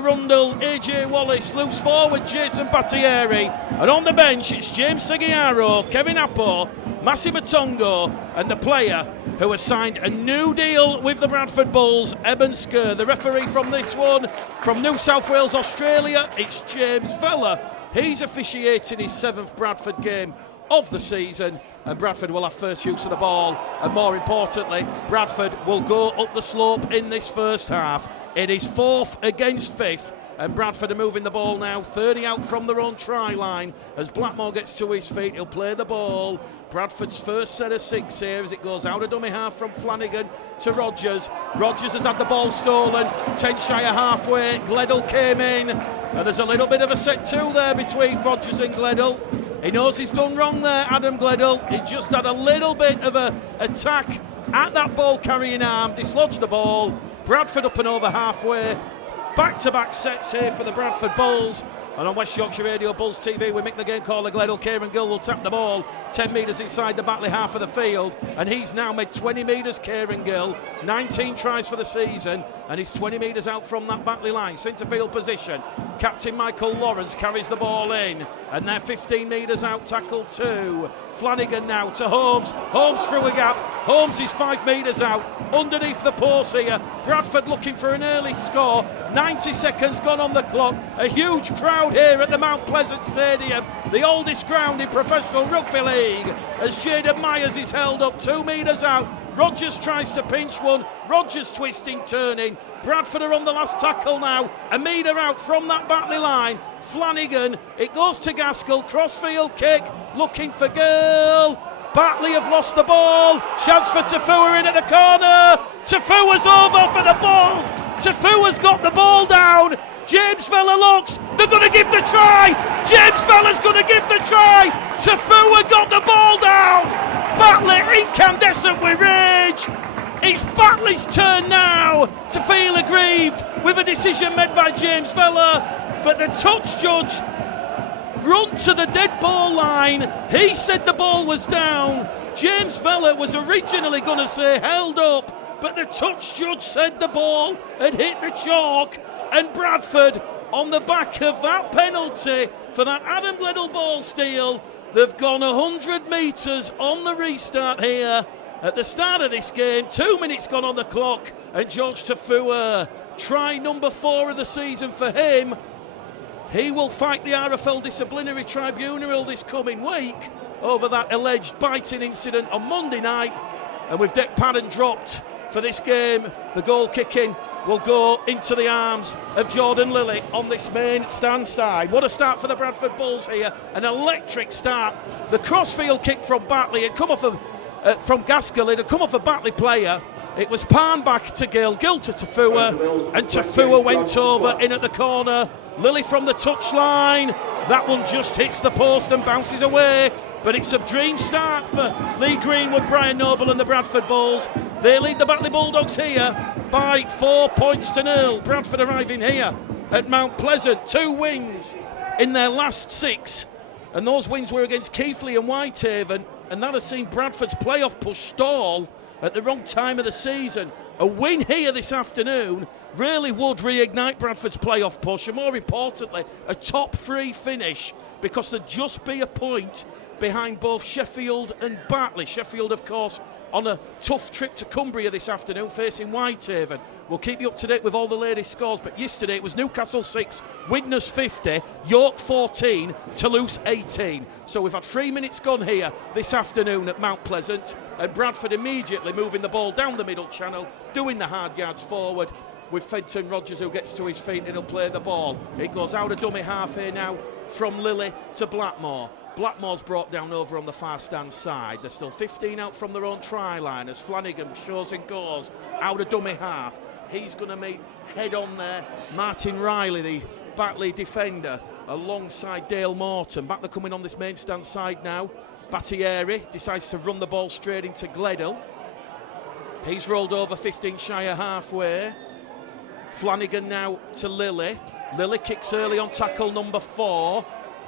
Rundle, AJ Wallace, loose forward Jason Battieri, and on the bench it's James Seguiaro, Kevin Appo, Massimo Tongo, and the player who has signed a new deal with the Bradford Bulls, Eben Skur. The referee from this one, from New South Wales, Australia, it's James Vella. He's officiating his 7th Bradford game of the season, and Bradford will have first use of the ball, and more importantly, Bradford will go up the slope in this first half. It is 4th against 5th, and Bradford are moving the ball now, 30 out from their own try line. As Blackmore gets to his feet, he'll play the ball. Bradford's first set of 6 here as it goes out of dummy half from Flanagan to Rogers. Rogers has had the ball stolen, 10 shy of halfway. Gledel came in, and there's a little bit of a set 2 there between Rogers and Gledel. He knows he's done wrong there, Adam Gledel. He just had a little bit of a attack at that ball carrying arm, dislodged the ball. Bradford up and over halfway. Back-to-back sets here for the Bradford Bulls. And on West Yorkshire Radio Bulls TV, we make the game caller Gledel. Kieran Gill will tap the ball 10 metres inside the Batley half of the field, and he's now made 20 metres, Kieran Gill, 19 tries for the season, and he's 20 metres out from that Batley line. Centre field position, captain Michael Lawrence carries the ball in, and they're 15 metres out, tackle 2. Flanagan now to Holmes, Holmes through a gap, Holmes is 5 metres out, underneath the post here. Bradford looking for an early score, 90 seconds gone on the clock, a huge crowd here at the Mount Pleasant Stadium, the oldest ground in professional rugby league, as Jaden Myers is held up 2 metres out. Rogers tries to pinch one, Rogers twisting, turning. Bradford are on the last tackle now, a metre out from that Batley line. Flanagan, it goes to Gaskell, crossfield kick, looking for Girl. Batley have lost the ball, chance for Tafua in at the corner. Tafua's over for the Bulls, Tafua's got the ball down. James Vella looks, they're going to give the try. James Vella's going to give the try. Tafua got the ball down. Batley incandescent with rage. It's Batley's turn now to feel aggrieved with a decision made by James Vella, but the touch judge run to the dead ball line. He said the ball was down. James Vella was originally going to say held up, but the touch judge said the ball had hit the chalk, and Bradford, on the back of that penalty for that Adam Gledel ball steal, they've gone 100 metres on the restart here. At the start of this game, 2 minutes gone on the clock, and George Tafua, try number 4 of the season for him. He will fight the RFL Disciplinary Tribunal this coming week over that alleged biting incident on Monday night. And with deck pattern dropped for this game, the goal kicking will go into the arms of Jordan Lilly on this main stand side. What a start for the Bradford Bulls here, an electric start. The crossfield kick from Batley had come off from Gaskell, it had come off a Batley player. It was palmed back to Gill, Gill to Tafua, and Tafua went over in at the corner. Lilly from the touchline, that one just hits the post and bounces away. But it's a dream start for Lee Greenwood, Brian Noble and the Bradford Bulls. They lead the Batley Bulldogs here by 4 points to 0. Bradford arriving here at Mount Pleasant. 2 wins in their last 6. And those wins were against Keighley and Whitehaven. And that has seen Bradford's playoff push stall at the wrong time of the season. A win here this afternoon really would reignite Bradford's playoff push. And more importantly, a top 3 finish, because there'd just be a point behind both Sheffield and Batley. Sheffield, of course, on a tough trip to Cumbria this afternoon, facing Whitehaven. We'll keep you up to date with all the latest scores, but yesterday it was Newcastle 6, Widnes 50, York 14, Toulouse 18. So we've had 3 minutes gone here this afternoon at Mount Pleasant, and Bradford immediately moving the ball down the middle channel, doing the hard yards forward, with Fenton Rogers who gets to his feet and he'll play the ball. It goes out of dummy half here now from Lilly to Blackmore. Blackmore's brought down over on the far stand side. There's still 15 out from their own try line as Flanagan shows and goes out of dummy half. He's going to meet head on there Martin Riley, the Batley defender, alongside Dale Morton. Batley coming on this main stand side now. Battieri decides to run the ball straight into Gledel. He's rolled over 15 shy of halfway. Flanagan now to Lilly. Lilly kicks early on tackle number 4.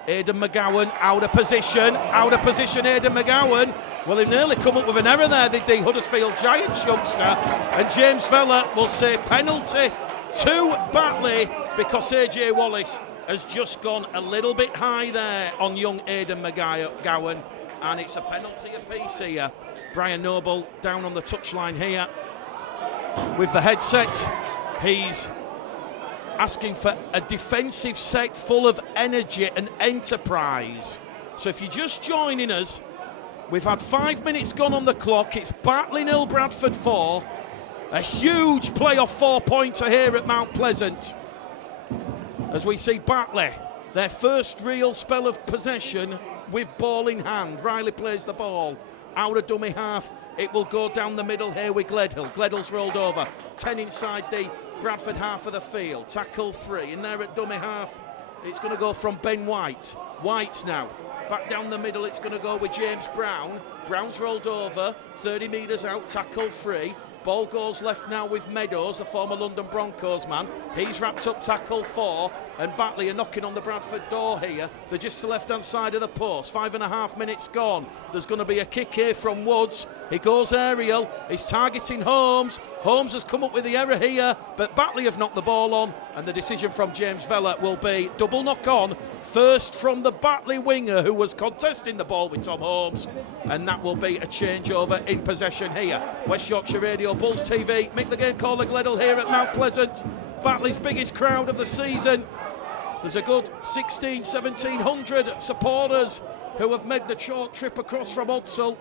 Aidan McGowan out of position, Aidan McGowan. Well, he nearly come up with an error there, the Huddersfield Giants youngster, and James Vella will say penalty to Batley because AJ Wallace has just gone a little bit high there on young Aidan McGowan, and it's a penalty apiece here. Brian Noble down on the touchline here with the headset. He's asking for a defensive set full of energy and enterprise. So if you're just joining us, we've had 5 minutes gone on the clock. It's Batley 0, Bradford 4. A huge playoff 4-pointer here at Mount Pleasant. As we see Batley, their first real spell of possession with ball in hand. Riley plays the ball out of dummy half. It will go down the middle here with Gledhill. Gledhill's rolled over. 10 inside the Bradford half of the field. Tackle 3 in there at dummy half. It's going to go from Ben White. White's now back down the middle. It's going to go with James Brown. Brown's rolled over. 30 metres out. Tackle 3. Ball goes left now with Meadows, the former London Broncos man. He's wrapped up tackle 4, and Batley are knocking on the Bradford door here. They're just to the left-hand side of the post. 5.5 minutes gone. There's going to be a kick here from Woods. He goes aerial. He's targeting Holmes. Holmes has come up with the error here, but Batley have knocked the ball on, and the decision from James Vella will be double knock on. First from the Batley winger who was contesting the ball with Tom Holmes, and that will be a changeover in possession here. West Yorkshire Radio, Bulls TV, Mick the Game caller Gledhill here at Mount Pleasant. Batley's biggest crowd of the season. There's a good 1,700 supporters who have made the short trip across from Odsal.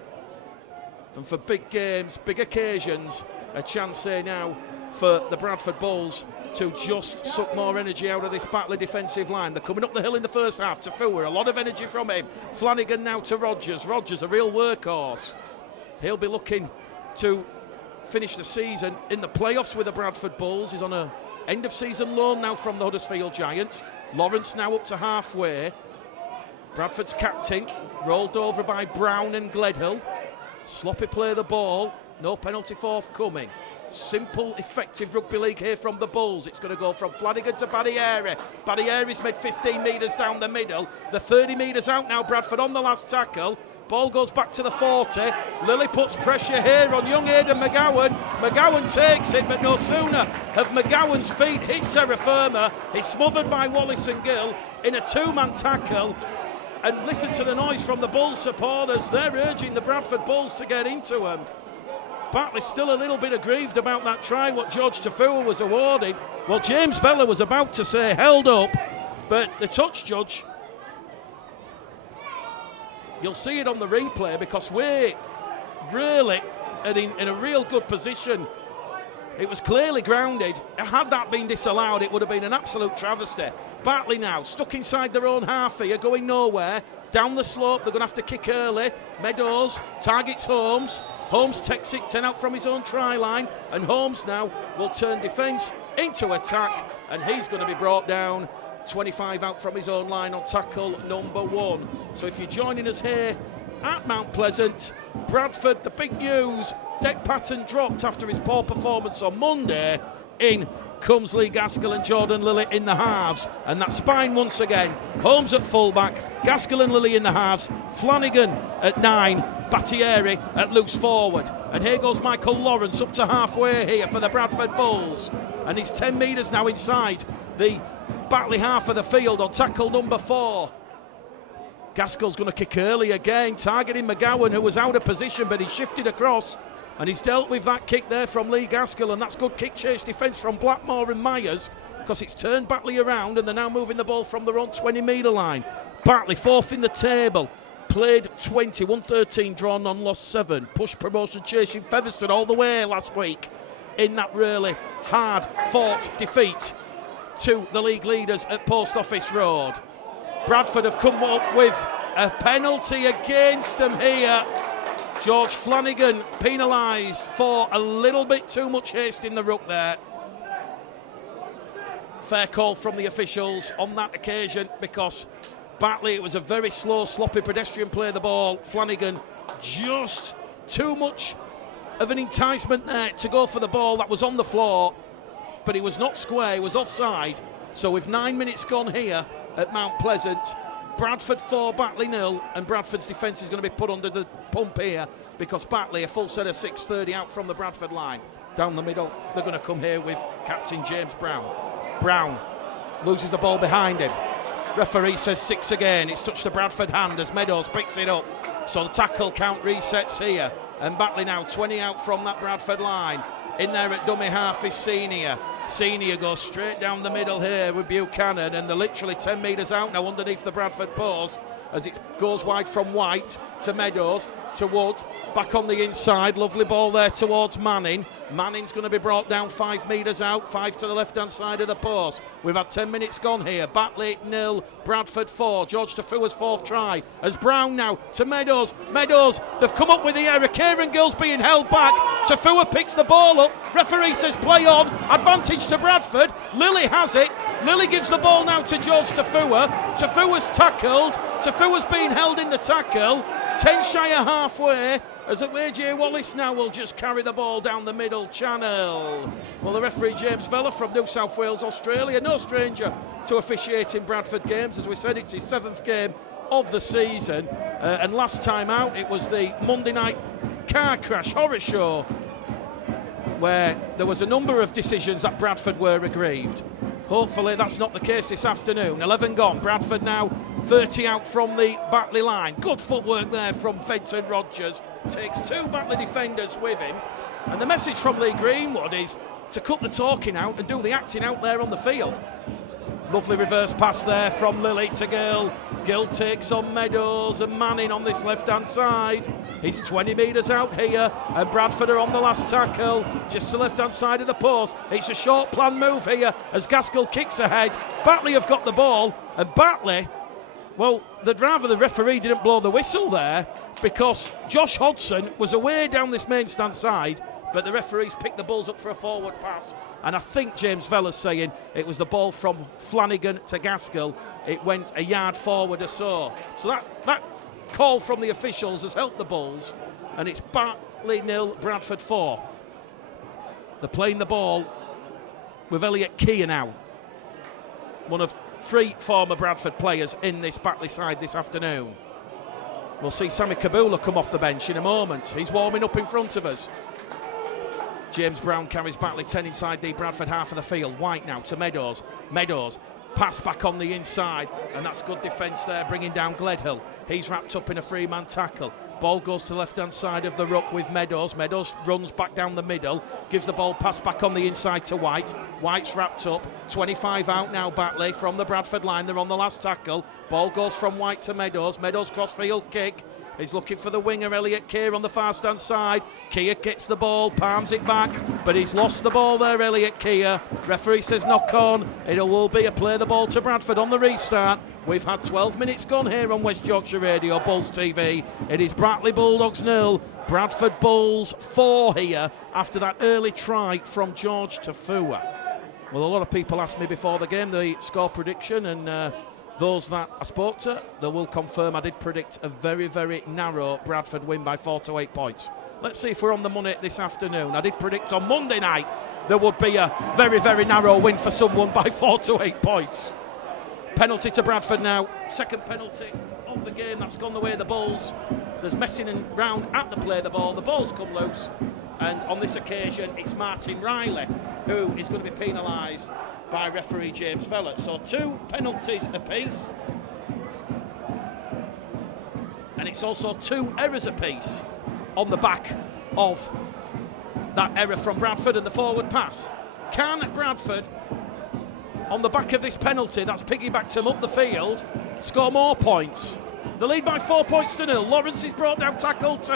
And for big games, big occasions, a chance here now for the Bradford Bulls to just suck more energy out of this Batley defensive line. They're coming up the hill in the first half to Fuller, a lot of energy from him. Flanagan now to Rogers. Rogers, a real workhorse. He'll be looking to finish the season in the playoffs with the Bradford Bulls. He's on a end of season loan now from the Huddersfield Giants. Lawrence now up to halfway. Bradford's captain, rolled over by Brown and Gledhill. Sloppy play the ball, no penalty forthcoming. Simple, effective rugby league here from the Bulls. It's going to go from Flanagan to Barriere. Barriere's made 15 metres down the middle. The 30 metres out now, Bradford on the last tackle. Ball goes back to the 40. Lilly puts pressure here on young Aidan McGowan. McGowan takes it, but no sooner have McGowan's feet hit terra firma. He's smothered by Wallace and Gill in a 2-man tackle. And listen to the noise from the Bulls supporters. They're urging the Bradford Bulls to get into them. Batley's still a little bit aggrieved about that try, what George Tafua was awarded. Well, James Vella was about to say held up, but the touch judge, you'll see it on the replay because we're really in a real good position. It was clearly grounded. Had that been disallowed, it would have been an absolute travesty. Batley now stuck inside their own half here, going nowhere. Down the slope, they're going to have to kick early. Meadows targets Holmes. Holmes takes it 10 out from his own try line, and Holmes now will turn defence into attack, and he's going to be brought down. 25 out from his own line on tackle number 1. So if you're joining us here at Mount Pleasant, Bradford, the big news, Deck Patton dropped after his poor performance on Monday. In comes Lee Gaskell and Jordan Lilly in the halves, and that spine once again. Holmes at fullback, Gaskell and Lilly in the halves, Flanagan at 9, Battieri at loose forward, and here goes Michael Lawrence up to halfway here for the Bradford Bulls, and he's 10 metres now inside the Batley half of the field on tackle number 4. Gaskell's going to kick early again, targeting McGowan, who was out of position, but he shifted across. And he's dealt with that kick there from Lee Gaskell, and that's good kick chase defence from Blackmore and Myers, because it's turned Batley around and they're now moving the ball from their own 20-metre line. Batley 4th in the table, played 20, 113, drawn none, lost 7. Push promotion chasing Featherstone all the way last week in that really hard-fought defeat to the league leaders at Post Office Road. Bradford have come up with a penalty against them here. George Flanagan penalised for a little bit too much haste in the ruck there. Fair call from the officials on that occasion because Batley, it was a very slow, sloppy pedestrian play of the ball. Flanagan, just too much of an enticement there to go for the ball that was on the floor, but he was not square, he was offside. So with 9 minutes gone here at Mount Pleasant, Bradford 4, Batley 0, and Bradford's defence is going to be put under the pump here because Batley, a full set of 6:30 out from the Bradford line. down the middle. They're going to come here with Captain James Brown. Brown loses the ball behind him. Referee says 6 again. It's touched the Bradford hand as Meadows picks it up. So the tackle count resets here. And Batley now 20 out from that Bradford line. In there at dummy half is Senior. Senior goes straight down the middle here with Buchanan, and they're literally 10 metres out now underneath the Bradford post as it goes wide from White to Meadows to Wood. Back on the inside, lovely ball there towards Manning. Manning's going to be brought down 5 metres out, 5 to the left-hand side of the post. We've had 10 minutes gone here. Batley 0, Bradford 4. George Tafua's 4th try. As Brown now to Meadows. Meadows, they've come up with the error. Kieran Gill's being held back. Tafua picks the ball up. Referee says play on. Advantage to Bradford. Lilly has it. Lilly gives the ball now to George Tafua. Tafua's tackled. Tafua's being held in the tackle. 10 shy of halfway, as AJ Wallace now will just carry the ball down the middle channel. Well, the referee James Vella from New South Wales, Australia, no stranger to officiating Bradford games. As we said, it's his 7th game of the season, and last time out it was the Monday night car crash horror show where there was a number of decisions that Bradford were aggrieved. Hopefully that's not the case this afternoon. 11 gone. Bradford now 30 out from the Batley line. Good footwork there from Fenton Rogers. Takes 2 Batley defenders with him. And the message from Lee Greenwood is to cut the talking out and do the acting out there on the field. Lovely reverse pass there from Lilly to Gill. Gill takes on Meadows and Manning on this left-hand side. He's 20 metres out here, and Bradford are on the last tackle, just the left-hand side of the post. It's a short plan move here as Gaskell kicks ahead. Batley have got the ball, and Batley, well, they'd rather the referee didn't blow the whistle there, because Josh Hodson was away down this main stand side, but the referees picked the balls up for a forward pass. And I think James Vella's saying it was the ball from Flanagan to Gaskell. It went a yard forward or so. So that call from the officials has helped the Bulls. And it's Batley 0, Bradford 4. They're playing the ball with Elliot Keir now. One of 3 former Bradford players in this Batley side this afternoon. We'll see Sammy Kabula come off the bench in a moment. He's warming up in front of us. James Brown carries Batley 10 inside the Bradford half of the field. White now to Meadows. Meadows, pass back on the inside, and that's good defence there, bringing down Gledhill. He's wrapped up in a 3-man tackle. Ball goes to the left-hand side of the ruck with Meadows. Meadows runs back down the middle, gives the ball pass back on the inside to White. White's wrapped up. 25 out now, Batley from the Bradford line. They're on the last tackle. Ball goes from White to Meadows. Meadows cross-field kick. He's looking for the winger, Elliot Keir, on the far-stand side. Keir gets the ball, palms it back, but he's lost the ball there, Elliot Keir. Referee says knock on. It will be a play the ball to Bradford on the restart. We've had 12 minutes gone here on West Yorkshire Radio, Bulls TV. It is Batley Bulldogs 0, Bradford Bulls 4 here after that early try from George Tafua. Well, a lot of people asked me before the game the score prediction, and those that I spoke to, they will confirm I did predict a very, very narrow Bradford win by 4 to 8 points. Let's see if we're on the money this afternoon. I did predict on Monday night there would be a very, very narrow win for someone by 4 to 8 points. Penalty to Bradford now. Second penalty of the game. That's gone the way of the Bulls. There's messing around at the play of the ball. The ball's come loose. And on this occasion, it's Martin Riley who is going to be penalised by referee James Vella. So 2 penalties apiece, and it's also 2 errors apiece on the back of that error from Bradford and the forward pass. Can Bradford, on the back of this penalty that's piggybacked him up the field, score more points? The lead by 4 points to 0. Lawrence is brought down, tackle 2.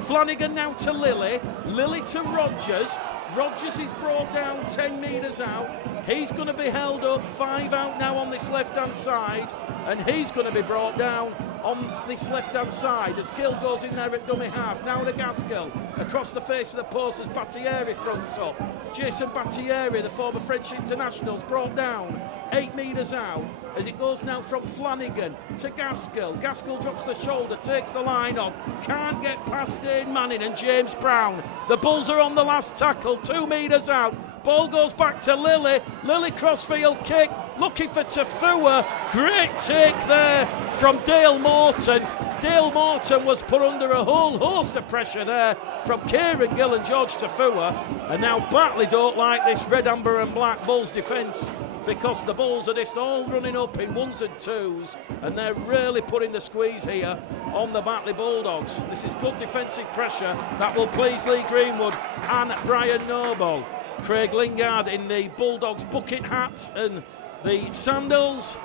Flanagan now to Lilly. Lilly to Rogers. Rogers is brought down 10 metres out. He's going to be held up, 5 out now on this left-hand side, and he's going to be brought down on this left-hand side as Gill goes in there at dummy half. Now to Gaskell. Across the face of the post as Battieri fronts up. Jason Battieri, the former French international, is brought down 8 metres out as it goes now from Flanagan to Gaskell. Gaskell drops the shoulder, takes the line on, can't get past Dane Manning and James Brown. The Bulls are on the last tackle, 2 metres out. Ball goes back to Lilly. Lilly crossfield kick, looking for Tafua. Great take there from Dale Morton. Dale Morton was put under a whole host of pressure there from Kieran Gill and George Tafua, and now Batley don't like this red, amber and black Bulls defence, because the Bulls are just all running up in ones and twos, and they're really putting the squeeze here on the Batley Bulldogs. This is good defensive pressure that will please Lee Greenwood and Brian Noble. Craig Lingard in the Bulldogs bucket hat and the sandals,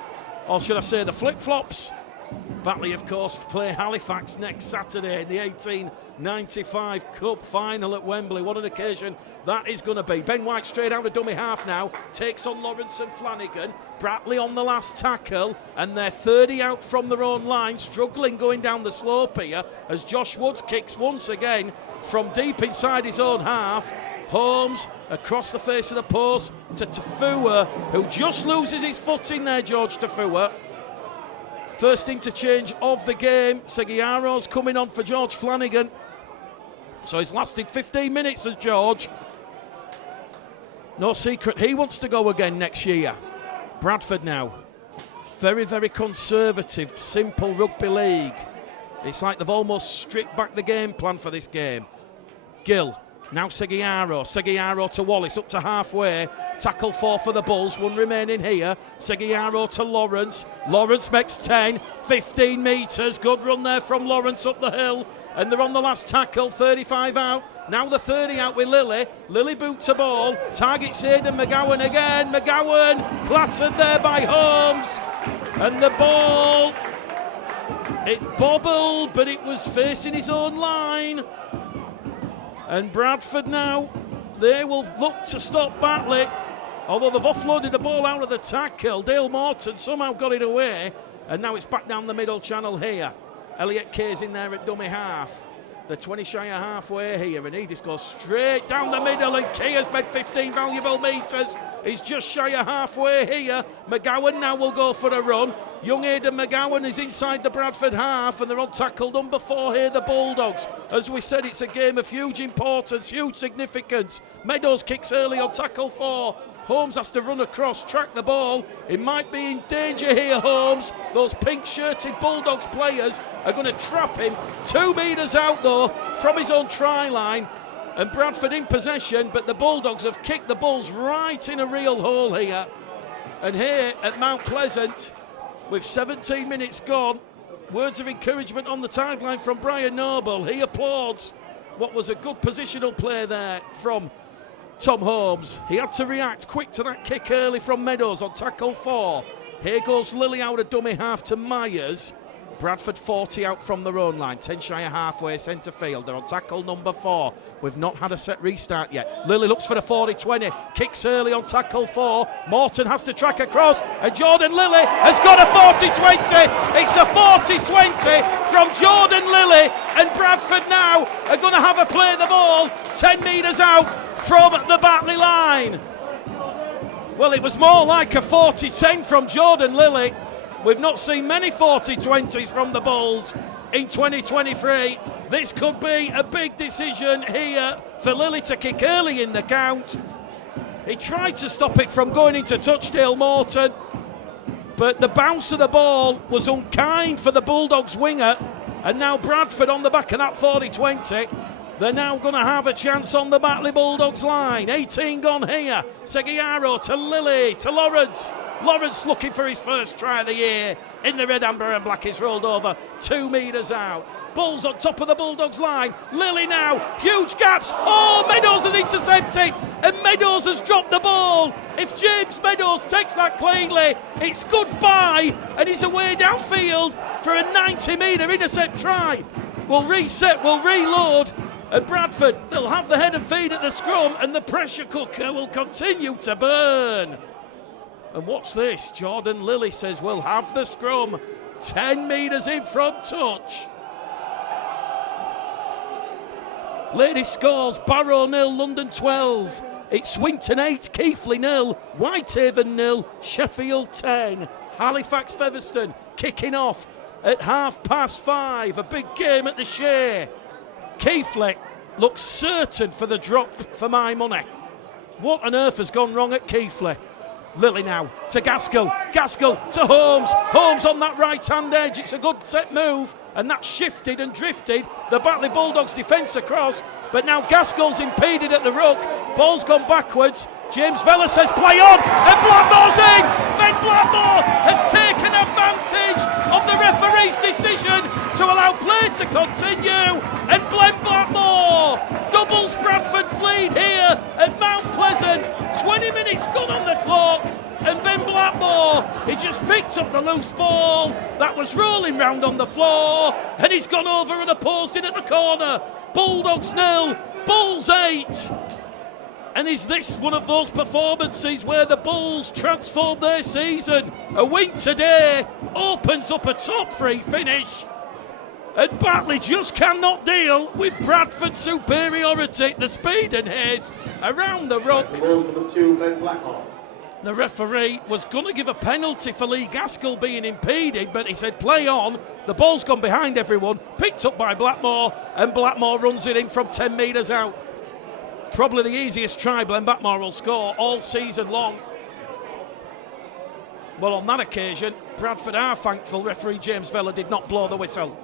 or should I say the flip-flops. Batley, of course, play Halifax next Saturday in the 1895 Cup final at Wembley. What an occasion that is going to be. Ben White straight out of dummy half now, takes on Lawrence and Flanagan. Batley on the last tackle, and they're 30 out from their own line, struggling going down the slope here as Josh Woods kicks once again from deep inside his own half. Holmes across the face of the post to Tafua, who just loses his footing there, George Tafua. First interchange of the game. Seguiaro's coming on for George Flanagan. So he's lasted 15 minutes as George. No secret, he wants to go again next year. Bradford now. Very, very conservative, simple rugby league. It's like they've almost stripped back the game plan for this game. Gill. Now Seguiaro to Wallace, up to halfway. Tackle 4 for the Bulls, 1 remaining here. Seguiaro to Lawrence. Lawrence makes 10, 15 metres. Good run there from Lawrence up the hill. And they're on the last tackle, 35 out. Now the 30 out with Lilly. Lilly boots a ball. Targets Aidan McGowan again. McGowan clattered there by Holmes. And the ball, it bobbled, but it was facing his own line. And Bradford now, they will look to stop Batley. Although they've offloaded the ball out of the tackle. Dale Morton somehow got it away. And now it's back down the middle channel here. Elliot Kay's in there at dummy half. The 20 shy of halfway here, and he just goes straight down the middle, and Kay has made 15 valuable metres. He's just shy of halfway here. McGowan now will go for a run. Young Aidan McGowan is inside the Bradford half, and they're on tackle number 4 here, the Bulldogs. As we said, it's a game of huge importance, huge significance. Meadows kicks early on tackle 4. Holmes has to run across, track the ball. He might be in danger here, Holmes. Those pink-shirted Bulldogs players are going to trap him. 2 metres out, though, from his own try line. And Bradford in possession, but the Bulldogs have kicked the Bulls right in a real hole here. And here at Mount Pleasant, with 17 minutes gone, words of encouragement on the sideline from Brian Noble. He applauds what was a good positional play there from Tom Holmes. He had to react quick to that kick early from Meadows on tackle 4. Here goes Lilly out of dummy half to Myers. Bradford 40 out from their own line, 10 shy of halfway centre field. They're on tackle number 4. We've not had a set restart yet. Lilly looks for the 40-20, kicks early on tackle 4. Morton has to track across, and Jordan Lilly has got a 40-20. It's a 40-20 from Jordan Lilly, and Bradford now are going to have a play the ball 10 metres out from the Batley line. Well, it was more like a 40-10 from Jordan Lilly. We've not seen many 40-20s from the Bulls in 2023. This could be a big decision here for Lilly to kick early in the count. He tried to stop it from going into touch, Dale Morton, but the bounce of the ball was unkind for the Bulldogs winger. And now Bradford on the back of that 40-20. They're now going to have a chance on the Batley Bulldogs line. 18 gone here. Seguiaro to Lilly to Lawrence. Lawrence looking for his first try of the year in the red, amber and black. Is rolled over 2 metres out. Bulls on top of the Bulldogs line. Lilly now, huge gaps. Oh, Meadows has intercepted, and Meadows has dropped the ball. If James Meadows takes that cleanly, it's goodbye, and he's away downfield for a 90-metre intercept try. We'll reset, we'll reload, and Bradford, they'll have the head and feet at the scrum, and the pressure cooker will continue to burn. And what's this? Jordan Lilly says we'll have the scrum 10 metres in from touch. Ladies scores, Barrow 0, London 12. It's Swinton 8, Keighley 0, Whitehaven 0, Sheffield 10. Halifax Featherstone kicking off at 5:30. A big game at the Shea. Keighley looks certain for the drop for my money. What on earth has gone wrong at Keighley? Lilly now to Gaskell. Gaskell to Holmes. Holmes on that right-hand edge. It's a good set move, and that shifted and drifted the Batley Bulldogs defence across. But now Gaskell's impeded at the ruck. Ball's gone backwards. James Vella says play on, and Blackmore's in. Ben Blackmore has taken advantage of the referee's decision to allow play to continue, and Ben Blackmore doubles Bradford's lead here at Mount Pleasant. 20 minutes gone on the clock, and Ben Blackmore, he just picked up the loose ball that was rolling round on the floor, and he's gone over and opposed it at the corner. Bulldogs 0, Bulls 8. And is this one of those performances where the Bulls transform their season? A win today opens up a top 3 finish, and Batley just cannot deal with Bradford's superiority, the speed and haste around the ruck. The referee was going to give a penalty for Lee Gaskell being impeded, but he said play on. The ball's gone behind everyone, picked up by Blackmore, and Blackmore runs it in from 10 metres out. Probably the easiest try Ben Blackmore will score all season long. Well, on that occasion, Bradford are thankful referee James Vella did not blow the whistle.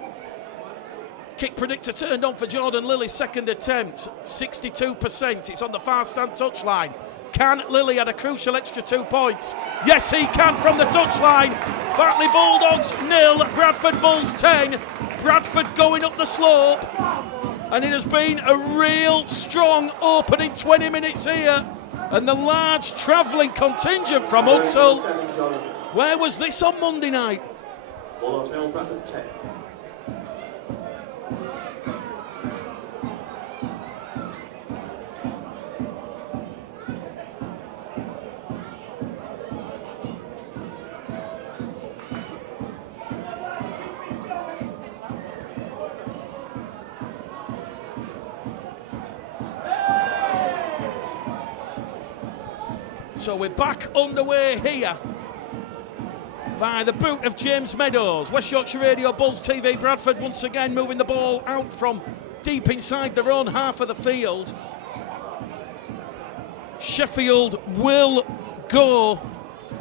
Kick predictor turned on for Jordan Lilly's second attempt, 62%. It's on the far stand touchline. Can Lilly add a crucial extra 2 points? Yes, he can from the touchline. Batley Bulldogs 0, Bradford Bulls 10. Bradford going up the slope. And it has been a real strong opening 20 minutes here. And the large travelling contingent from Hudsall. Where was this on Monday night? So we're back underway here via the boot of James Meadows. West Yorkshire Radio, Bulls TV, Bradford once again moving the ball out from deep inside their own half of the field. Sheffield will go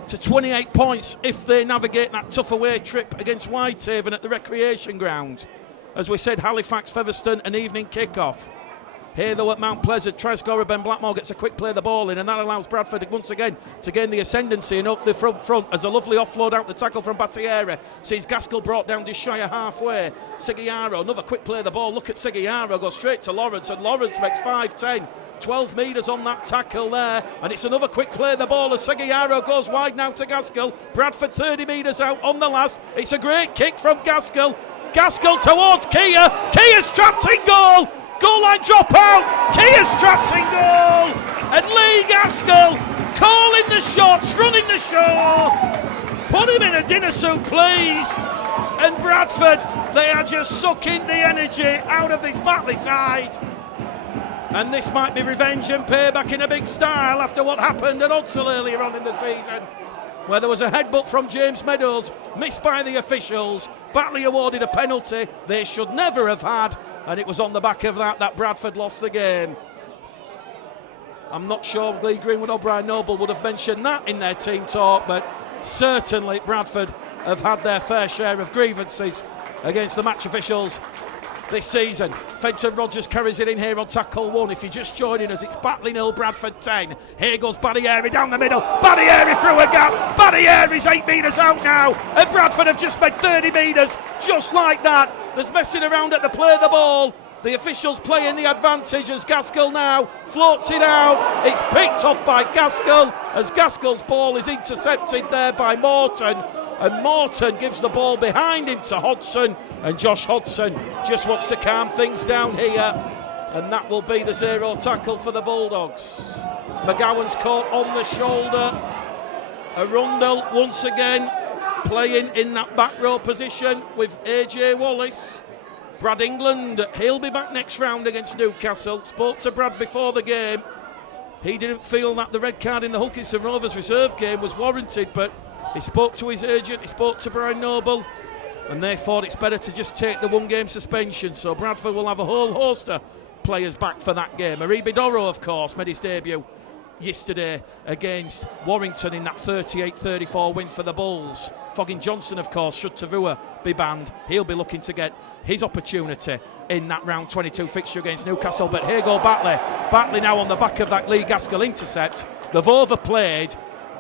to 28 points if they navigate that tough away trip against Whitehaven at the recreation ground. As we said, Halifax, Featherstone, an evening kick-off. Here though at Mount Pleasant, try scorer Ben Blackmore gets a quick play the ball in, and that allows Bradford once again to gain the ascendancy and up the front as a lovely offload out the tackle from Battieri. Sees Gaskell brought down just shy of halfway. Seguiaro, another quick play the ball. Look at Seguiaro, goes straight to Lawrence, and Lawrence makes 5-10. 12 metres on that tackle there, and it's another quick play the ball as Seguiaro goes wide now to Gaskell. Bradford 30 metres out on the last. It's a great kick from Gaskell. Gaskell towards Kia. Kia's trapped in goal. Goal line drop out. Kia's trapped in goal. And Lee Gaskell calling the shots, running the show. Put him in a dinner suit, please. And Bradford, they are just sucking the energy out of this Batley side. And this might be revenge and payback in a big style after what happened at Hudsall earlier on in the season, where there was a headbutt from James Meadows, missed by the officials. Batley awarded a penalty they should never have had, and it was on the back of that Bradford lost the game. I'm not sure Lee Greenwood or Brian Noble would have mentioned that in their team talk, but certainly Bradford have had their fair share of grievances against the match officials this season. Fenton Rogers carries it in here on tackle 1. If you're just joining us, it's Batley 0, Bradford 10. Here goes Battieri down the middle. Battieri through a gap. Battieri's 8 metres out now, and Bradford have just made 30 metres just like that. There's messing around at the play of the ball. The officials playing the advantage as Gaskell now floats it out. It's picked off by Gaskell as Gaskell's ball is intercepted there by Morton, and Morton gives the ball behind him to Hodson, and Josh Hodson just wants to calm things down here, and that will be the 0 tackle for the Bulldogs. McGowan's caught on the shoulder. Arundel once again playing in that back row position with AJ Wallace. Brad England, he'll be back next round against Newcastle. Spoke to Brad before the game. He didn't feel that the red card in the Hulkinson Rovers reserve game was warranted, but he spoke to his agent, he spoke to Brian Noble, and they thought it's better to just take the 1 game suspension. So Bradford will have a whole host of players back for that game. Aribi Doro, of course, made his debut yesterday against Warrington in that 38-34 win for the Bulls. Foggin Johnson, of course, should Tavua be banned, he'll be looking to get his opportunity in that round 22 fixture against Newcastle. But here go Batley. Batley now on the back of that Lee Gaskell intercept. They've overplayed.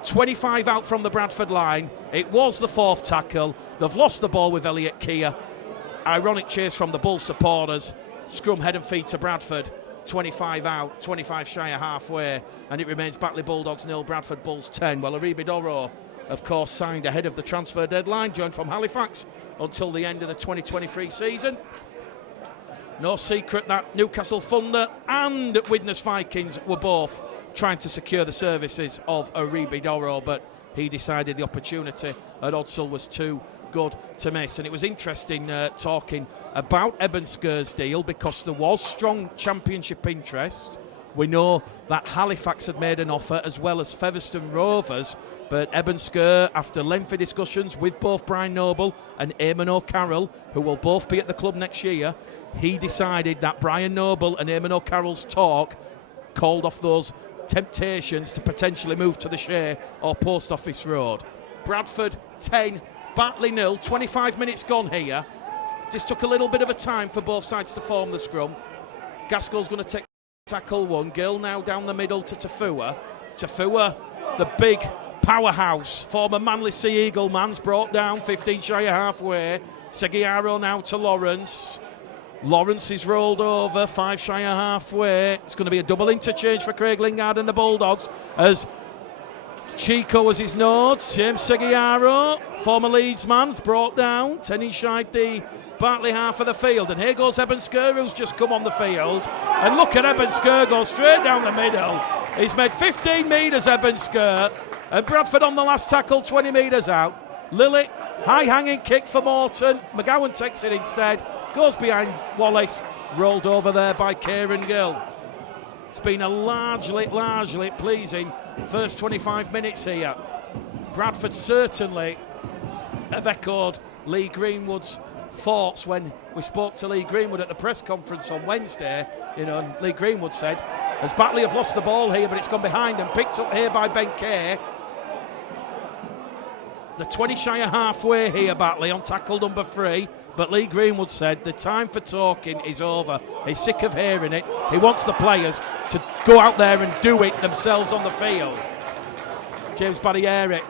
25 out from the Bradford line. It was the fourth tackle. They've lost the ball with Elliot Keir. Ironic chase from the Bull supporters. Scrum head and feet to Bradford. 25 out, 25 shy of halfway, and it remains Batley Bulldogs 0, Bradford Bulls 10. Well, Aribi Doro, of course, signed ahead of the transfer deadline, joined from Halifax until the end of the 2023 season. No secret that Newcastle Thunder and Widnes Vikings were both trying to secure the services of Aribi Doro, but he decided the opportunity at Odsal was too good to miss. And it was interesting talking about Ebenskir's deal, because there was strong championship interest. We know that Halifax had made an offer, as well as Featherstone Rovers, but Ebenskir, after lengthy discussions with both Brian Noble and Eamon O'Carroll, who will both be at the club next year, he decided that Brian Noble and Eamon O'Carroll's talk called off those temptations to potentially move to the Shea or Post Office Road. Bradford 10, Batley 0, 25 minutes gone here. Just took a little bit of a time for both sides to form the scrum. Gaskell's going to take tackle one. Gill now down the middle to Tafua. Tafua, the big powerhouse, former Manly Sea Eagle man's brought down 15 shy of halfway. Seguiaro now to Lawrence. Lawrence is rolled over 5 shy of halfway. It's going to be a double interchange for Craig Lingard and the Bulldogs, as Chico was his nods. James Seguiaro, former Leeds man's brought down 10 inside the Batley half of the field, and here goes Ebenskir, who's just come on the field, and look at Ebenskir go straight down the middle. He's made 15 metres, Ebenskir, and Bradford on the last tackle 20 metres out. Lilly, high hanging kick for Morton. McGowan takes it instead, goes behind Wallace, rolled over there by Kieran Gill. It's been a largely pleasing first 25 minutes here. Bradford certainly have echoed Lee Greenwood's thoughts when we spoke to Lee Greenwood at the press conference on Wednesday. You know, and Lee Greenwood said, as Batley have lost the ball here, but it's gone behind and picked up here by Ben Kay. The 20 shy of halfway here, Batley on tackle number 3. But Lee Greenwood said the time for talking is over. He's sick of hearing it. He wants the players to go out there and do it themselves on the field. James Barriere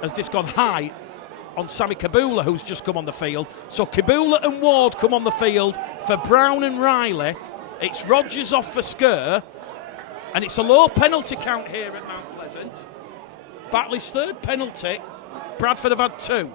has just gone high on Sammy Kabula, who's just come on the field. So Kabula and Ward come on the field for Brown and Riley. It's Rogers off for Skur, and it's a low penalty count here at Mount Pleasant. Batley's third penalty. Bradford have had 2.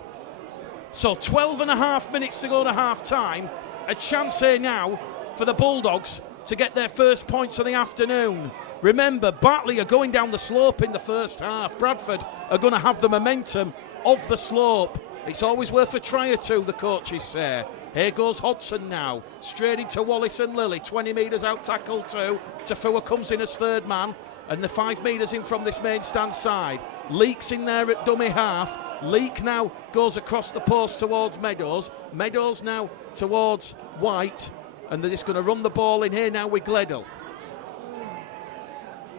So 12 and a half minutes to go to half time. A chance here now for the Bulldogs to get their first points of the afternoon. Remember, Batley are going down the slope in the first half. Bradford are going to have the momentum of the slope. It's always worth a try or two, the coaches say. Here goes Hodson now, straight into Wallace and Lilly. 20 metres out, tackle 2. Tafua comes in as third man, and the 5 metres in from this main stand side. Leak's in there at dummy half. Leak now goes across the post towards Meadows. Meadows now towards White, and they're just going to run the ball in here now with Gledhill.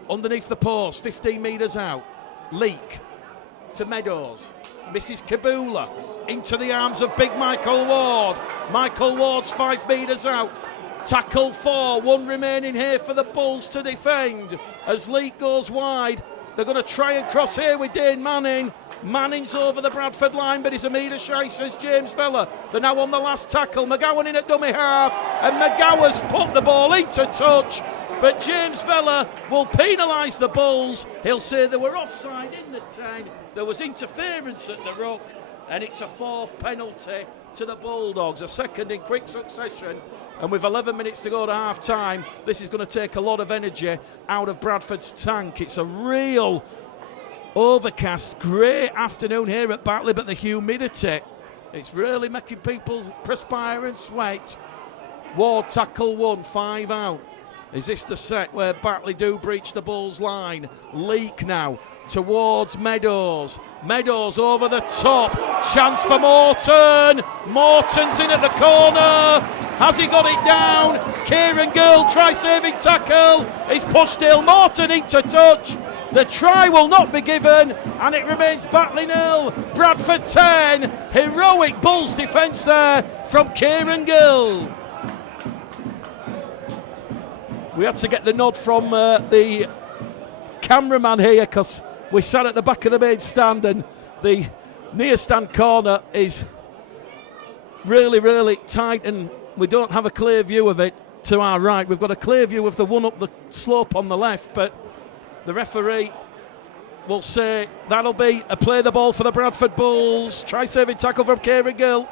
Underneath the post, 15 metres out. Leak to Meadows. Misses Kabula into the arms of big Michael Ward. Michael Ward's 5 metres out. Tackle 4, 1 remaining here for the Bulls to defend. As Leak goes wide, they're going to try and cross here with Dane Manning. Manning's over the Bradford line, but he's a metre shy, says James Vella. They're now on the last tackle. McGowan in at dummy half, and McGowan's put the ball into touch. But James Vella will penalise the Bulls. He'll say they were offside in the 10. There was interference at the ruck, and it's a 4th penalty to the Bulldogs, a second in quick succession. And with 11 minutes to go to half time, this is going to take a lot of energy out of Bradford's tank. It's a real overcast, grey afternoon here at Batley, but the humidity, it's really making people perspire and sweat. Ward tackle 1, 5 out. Is this the set where Batley do breach the Bulls line? Leak now towards Meadows. Meadows over the top. Chance for Morton. Morton's in at the corner. Has he got it down? Kieran Gill try saving tackle. He's pushed ill. Morton into touch. The try will not be given, and it remains Batley 0, Bradford 10. Heroic Bulls defence there from Kieran Gill. We had to get the nod from the cameraman here because we sat at the back of the main stand, and the near stand corner is really, really tight, and we don't have a clear view of it to our right. We've got a clear view of the one up the slope on the left, but the referee will say that'll be a play the ball for the Bradford Bulls. Try saving tackle from Kieran Gill.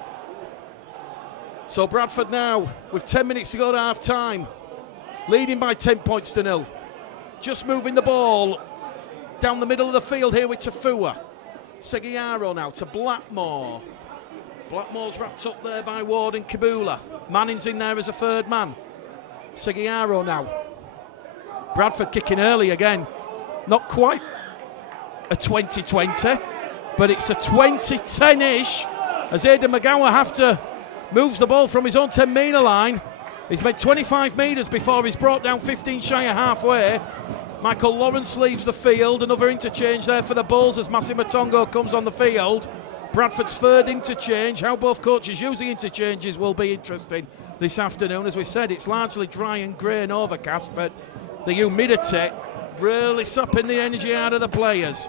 So Bradford now, with 10 minutes to go to half time, leading by 10 points to 0. Just moving the ball down the middle of the field here with Tafua. Seguiaro now to Blackmore. Blackmore's wrapped up there by Ward and Kabula. Manning's in there as a third man. Seguiaro now. Bradford kicking early again. Not quite a 20-20, but it's a 20-10-ish as Aidan McGowan moves the ball from his own 10-metre line. He's made 25 metres before he's brought down 15 shy of halfway. Michael Lawrence leaves the field. Another interchange there for the Bulls as Massimo Tongo comes on the field. Bradford's third interchange. How both coaches use the interchanges will be interesting this afternoon. As we said, it's largely dry and grey and overcast, but the humidity really sapping the energy out of the players.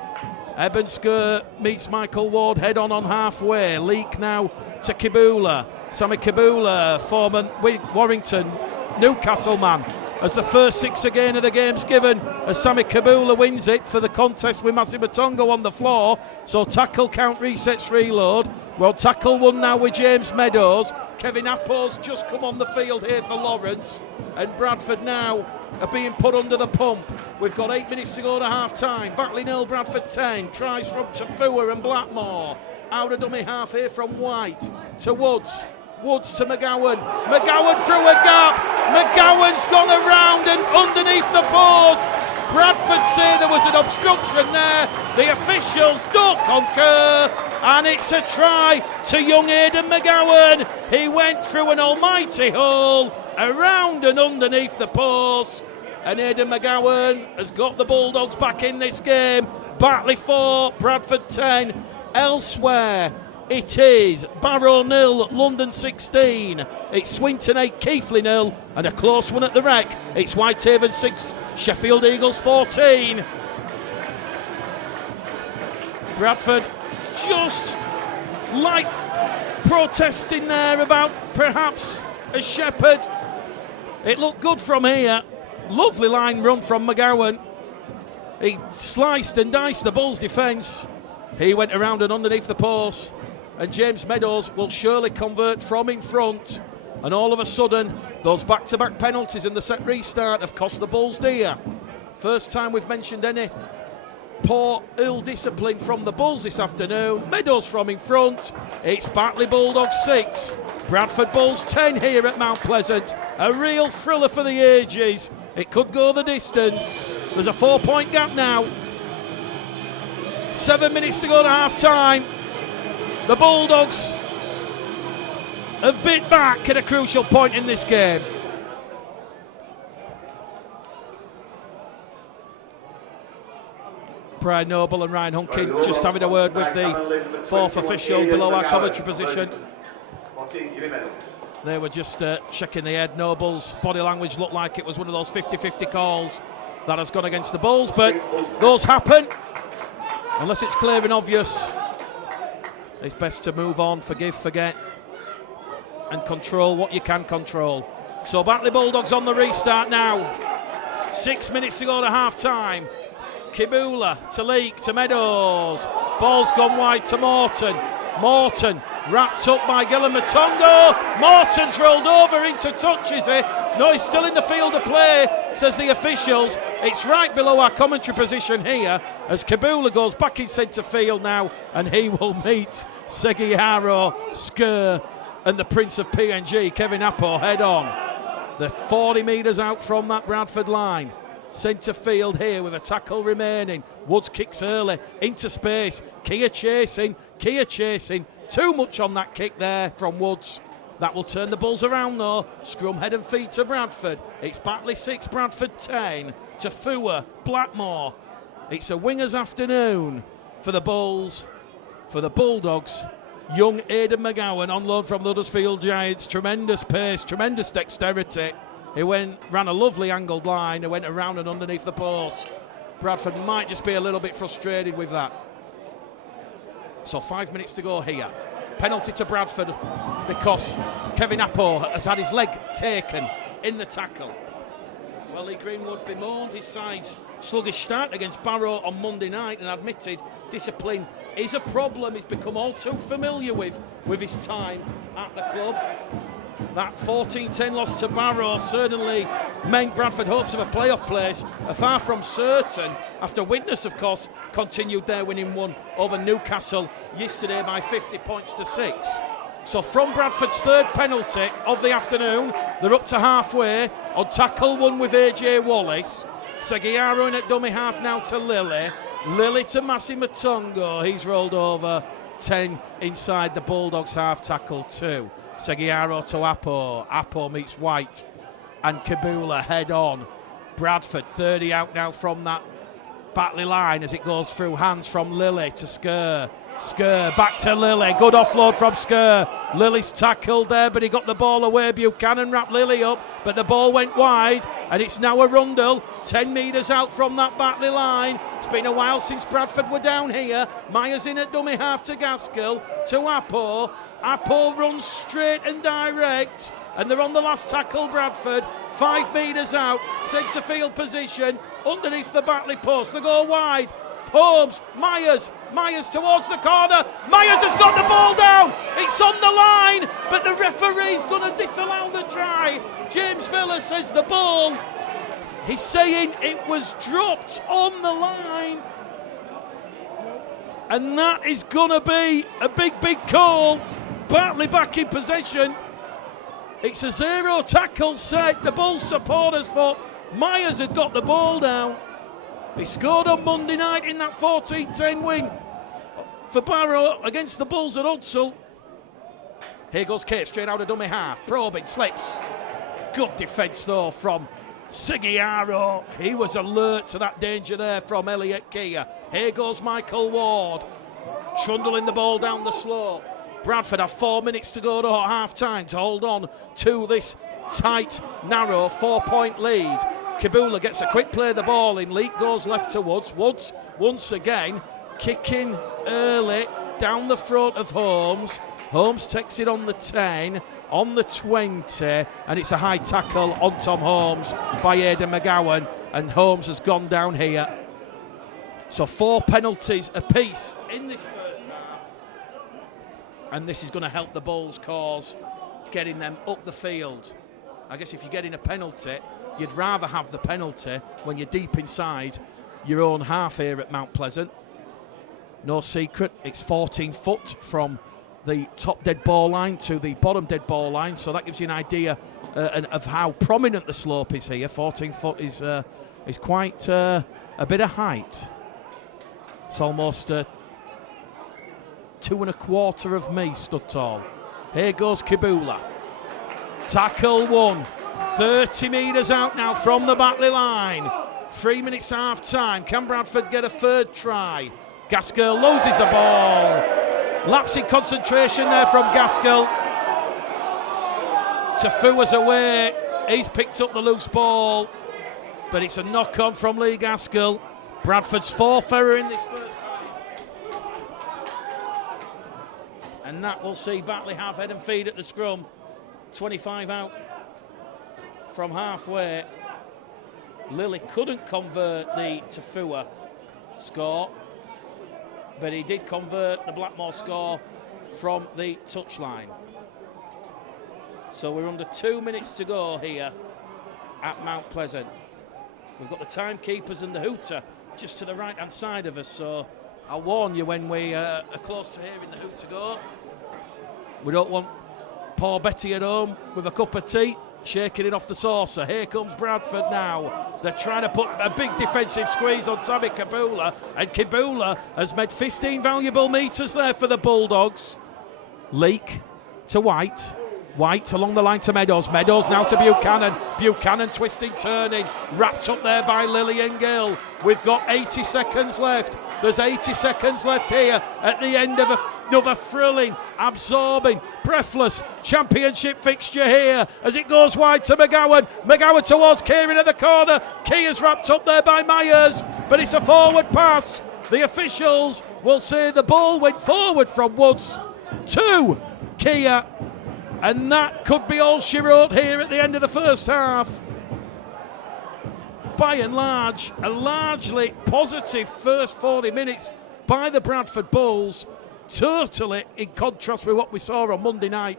Ebensker meets Michael Ward head on halfway. Leak now to Kibula. Sammy Kibula, former Warrington Newcastle man, as the first 6 again of the game's given, as Sammy Kibula wins it for the contest with Massimo Tongo on the floor. So tackle count resets reload. Well, tackle one now with James Meadows. Kevin Appo's just come on the field here for Lawrence, and Bradford now are being put under the pump. We've got 8 minutes to go to half time. Batley 0, Bradford 10. Tries from Tafua and Blackmore. Out of dummy half here from White to Woods. Woods to McGowan. McGowan through a gap. McGowan's gone around and underneath the post. Bradford say there was an obstruction there. The officials don't concur, and it's a try to young Aidan McGowan. He went through an almighty hole, around and underneath the post, and Aidan McGowan has got the Bulldogs back in this game. Batley 4, Bradford 10. Elsewhere, it is Barrow 0, London 16. It's Swinton 8, Keighley 0, and a close one at the Rec. It's Whitehaven 6, Sheffield Eagles 14. Bradford just like protesting there about perhaps a Shepherd. It looked good from here. Lovely line run from McGowan. He sliced and diced the Bulls' defence. He went around and underneath the post, and James Meadows will surely convert from in front. And all of a sudden, those back-to-back penalties and the set restart have cost the Bulls dear. First time we've mentioned any poor, ill discipline from the Bulls this afternoon. Meadows from in front. It's Batley Bulldogs 6, Bradford Bulls 10 here at Mount Pleasant. A real thriller for the ages. It could go the distance. There's a 4-point gap now. 7 minutes to go to half time. The Bulldogs have bit back at a crucial point in this game. Brian Noble and Ryan Hunkin just having a word with the fourth official below our commentary position. They were just checking the head. Noble's body language looked like it was one of those 50-50 calls that has gone against the Bulls, but those happen. Unless it's clear and obvious, it's best to move on, forgive, forget, and control what you can control. So Batley Bulldogs on the restart now. 6 minutes to go to half time. Kibula to Leak to Meadows. Ball's gone wide to Morton. Morton wrapped up by Gillan Matongo. Morton's rolled over into touch, is it? No, he's still in the field of play, says the officials. It's right below our commentary position here as Kibula goes back in centre field now, and he will meet Seguiaro, Skur, and the Prince of PNG, Kevin Appo, head on. They're 40 metres out from that Bradford line. Centre field here with a tackle remaining. Woods kicks early into space. Kia chasing. Too much on that kick there from Woods. That will turn the Bulls around though. Scrum head and feet to Bradford. It's Batley 6, Bradford 10. To Fua, Blackmore. It's a winger's afternoon for the Bulls, for the Bulldogs. Young Aidan McGowan on loan from the Huddersfield Giants. Tremendous pace, tremendous dexterity. He ran a lovely angled line. He went around and underneath the post. Bradford might just be a little bit frustrated with that. So 5 minutes to go here. Penalty to Bradford because Kevin Appo has had his leg taken in the tackle. Well, Lee Greenwood bemoaned his side's sluggish start against Barrow on Monday night and admitted discipline is a problem he's become all too familiar with his time at the club. That 14-10 loss to Barrow certainly meant Bradford hopes of a playoff place are far from certain after Widnes, of course, continued their winning one over Newcastle yesterday by 50 points to 6. So from Bradford's third penalty of the afternoon, they're up to halfway on tackle one with AJ Wallace. Seguiaro in at dummy half now to Lilly. Lilly to Massi Matungo. He's rolled over 10 inside the Bulldogs half, tackle 2. Seguiaro to Appo. Appo meets White and Kabula head on. Bradford 30 out now from that Batley line as it goes through hands from Lilly to Skur. Skur back to Lilly. Good offload from Skur. Lilly's tackled there, but he got the ball away. Buchanan wrapped Lilly up, but the ball went wide, and it's now a Rundle 10 metres out from that Batley line. It's been a while since Bradford were down here. Myers in at dummy half to Gaskell, to Appo. Appo runs straight and direct, and they're on the last tackle, Bradford. 5 metres out, centre field position, underneath the Batley post. They go wide. Holmes, Myers towards the corner. Myers has got the ball down. It's on the line, but the referee's going to disallow the try. James Villa says the ball. He's saying it was dropped on the line. And that is going to be a big call. Batley back in possession. It's a 0 tackle set. The Bulls supporters thought Myers had got the ball down. He scored on Monday night in that 14-10 win for Barrow against the Bulls at Hudsall. Here goes Kate straight out of dummy half. Probing, slips. Good defence though from Seguiaro. He was alert to that danger there from Elliot Kia. Here goes Michael Ward. Trundling the ball down the slope. Bradford have 4 minutes to go to half-time to hold on to this tight, narrow 4-point lead. Kabula gets a quick play of the ball in. Leak goes left to Woods. Woods once again kicking early down the front of Holmes. Holmes takes it on the 10, on the 20, and it's a high tackle on Tom Holmes by Aidan McGowan, and Holmes has gone down here. So 4 penalties apiece in this first half, and this is going to help the Bulls' cause, getting them up the field. I guess if you're getting a penalty, you'd rather have the penalty when you're deep inside your own half here at Mount Pleasant. No secret, it's 14 foot from the top dead ball line to the bottom dead ball line, so that gives you an idea of how prominent the slope is here. 14 foot is quite a bit of height. It's almost 2 1/4 of me stood tall. Here goes Kabula. Tackle 1. 30 metres out now from the Batley line. 3 minutes half time. Can Bradford get a third try? Gaskell loses the ball. Lapse in concentration there from Gaskell. Tafua's away. He's picked up the loose ball, but it's a knock on from Lee Gaskell. Bradford's 4th error in this first half. And that will see Batley have head and feed at the scrum. 25 out from halfway. Lilly couldn't convert the Tafua score, but he did convert the Blackmore score from the touchline. So we're under 2 minutes to go here at Mount Pleasant. We've got the timekeepers and the hooter just to the right hand side of us, so I'll warn you when we are close to hearing the hooter go. We don't want poor Betty at home with a cup of tea shaking it off the saucer. Here comes Bradford now. They're trying to put a big defensive squeeze on Sami Kabula, and Kabula has made 15 valuable metres there for the Bulldogs. Leak to White. White along the line to Meadows. Meadows now to Buchanan. Buchanan twisting, turning. Wrapped up there by Lillian Gill. We've got 80 seconds left. There's 80 seconds left here at the end of another thrilling, absorbing, breathless championship fixture here as it goes wide to McGowan. McGowan towards Kieran at the corner. Kia's wrapped up there by Myers, but it's a forward pass. The officials will say the ball went forward from Woods to Kia. And that could be all she wrote here at the end of the first half. By and large, a largely positive first 40 minutes by the Bradford Bulls. Totally in contrast with what we saw on Monday night.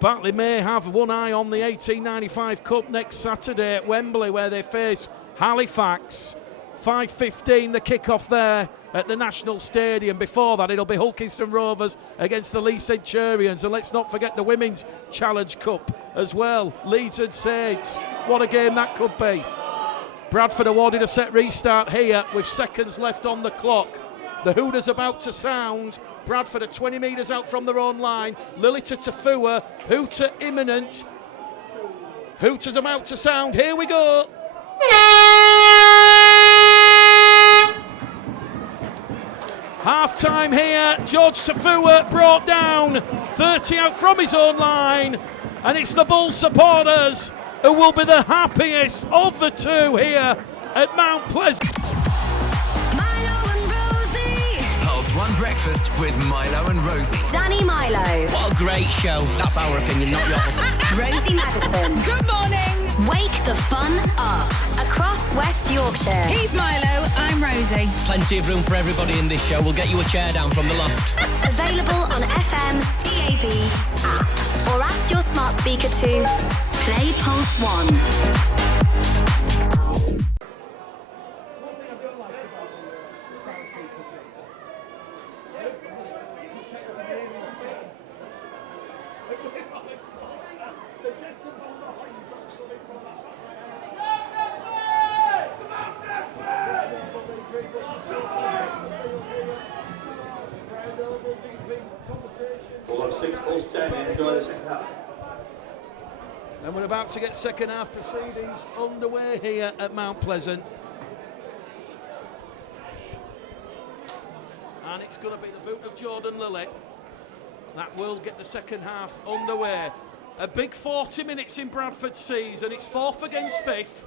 Batley may have one eye on the 1895 Cup next Saturday at Wembley, where they face Halifax. 5:15 the kick-off there at the National Stadium. Before that, it'll be Hulkington Rovers against the Leeds Centurions. And let's not forget the Women's Challenge Cup as well. Leeds and Saints. What a game that could be. Bradford awarded a set restart here with seconds left on the clock. The hooter's about to sound. Bradford are 20 metres out from their own line. Lily to Tafua. Hooter imminent. Hooter's about to sound. Here we go. Half-time here, George Tafua brought down, 30 out from his own line, and it's the Bull supporters who will be the happiest of the two here at Mount Pleasant. Milo and Rosie. Pulse 1 Breakfast with Milo and Rosie. Danny Milo. What a great show. That's our opinion, not yours. Rosie Madison. Good morning. Wake the fun up across West Yorkshire. He's Milo, I'm Rosie. Plenty of room for everybody in this show. We'll get you a chair down from the loft. Available on FM, DAB, app, or ask your smart speaker to play Pulse 1. And we're about to get second half proceedings underway here at Mount Pleasant. And it's going to be the boot of Jordan Lilly that will get the second half underway. A big 40 minutes in Bradford's season. It's fourth against fifth.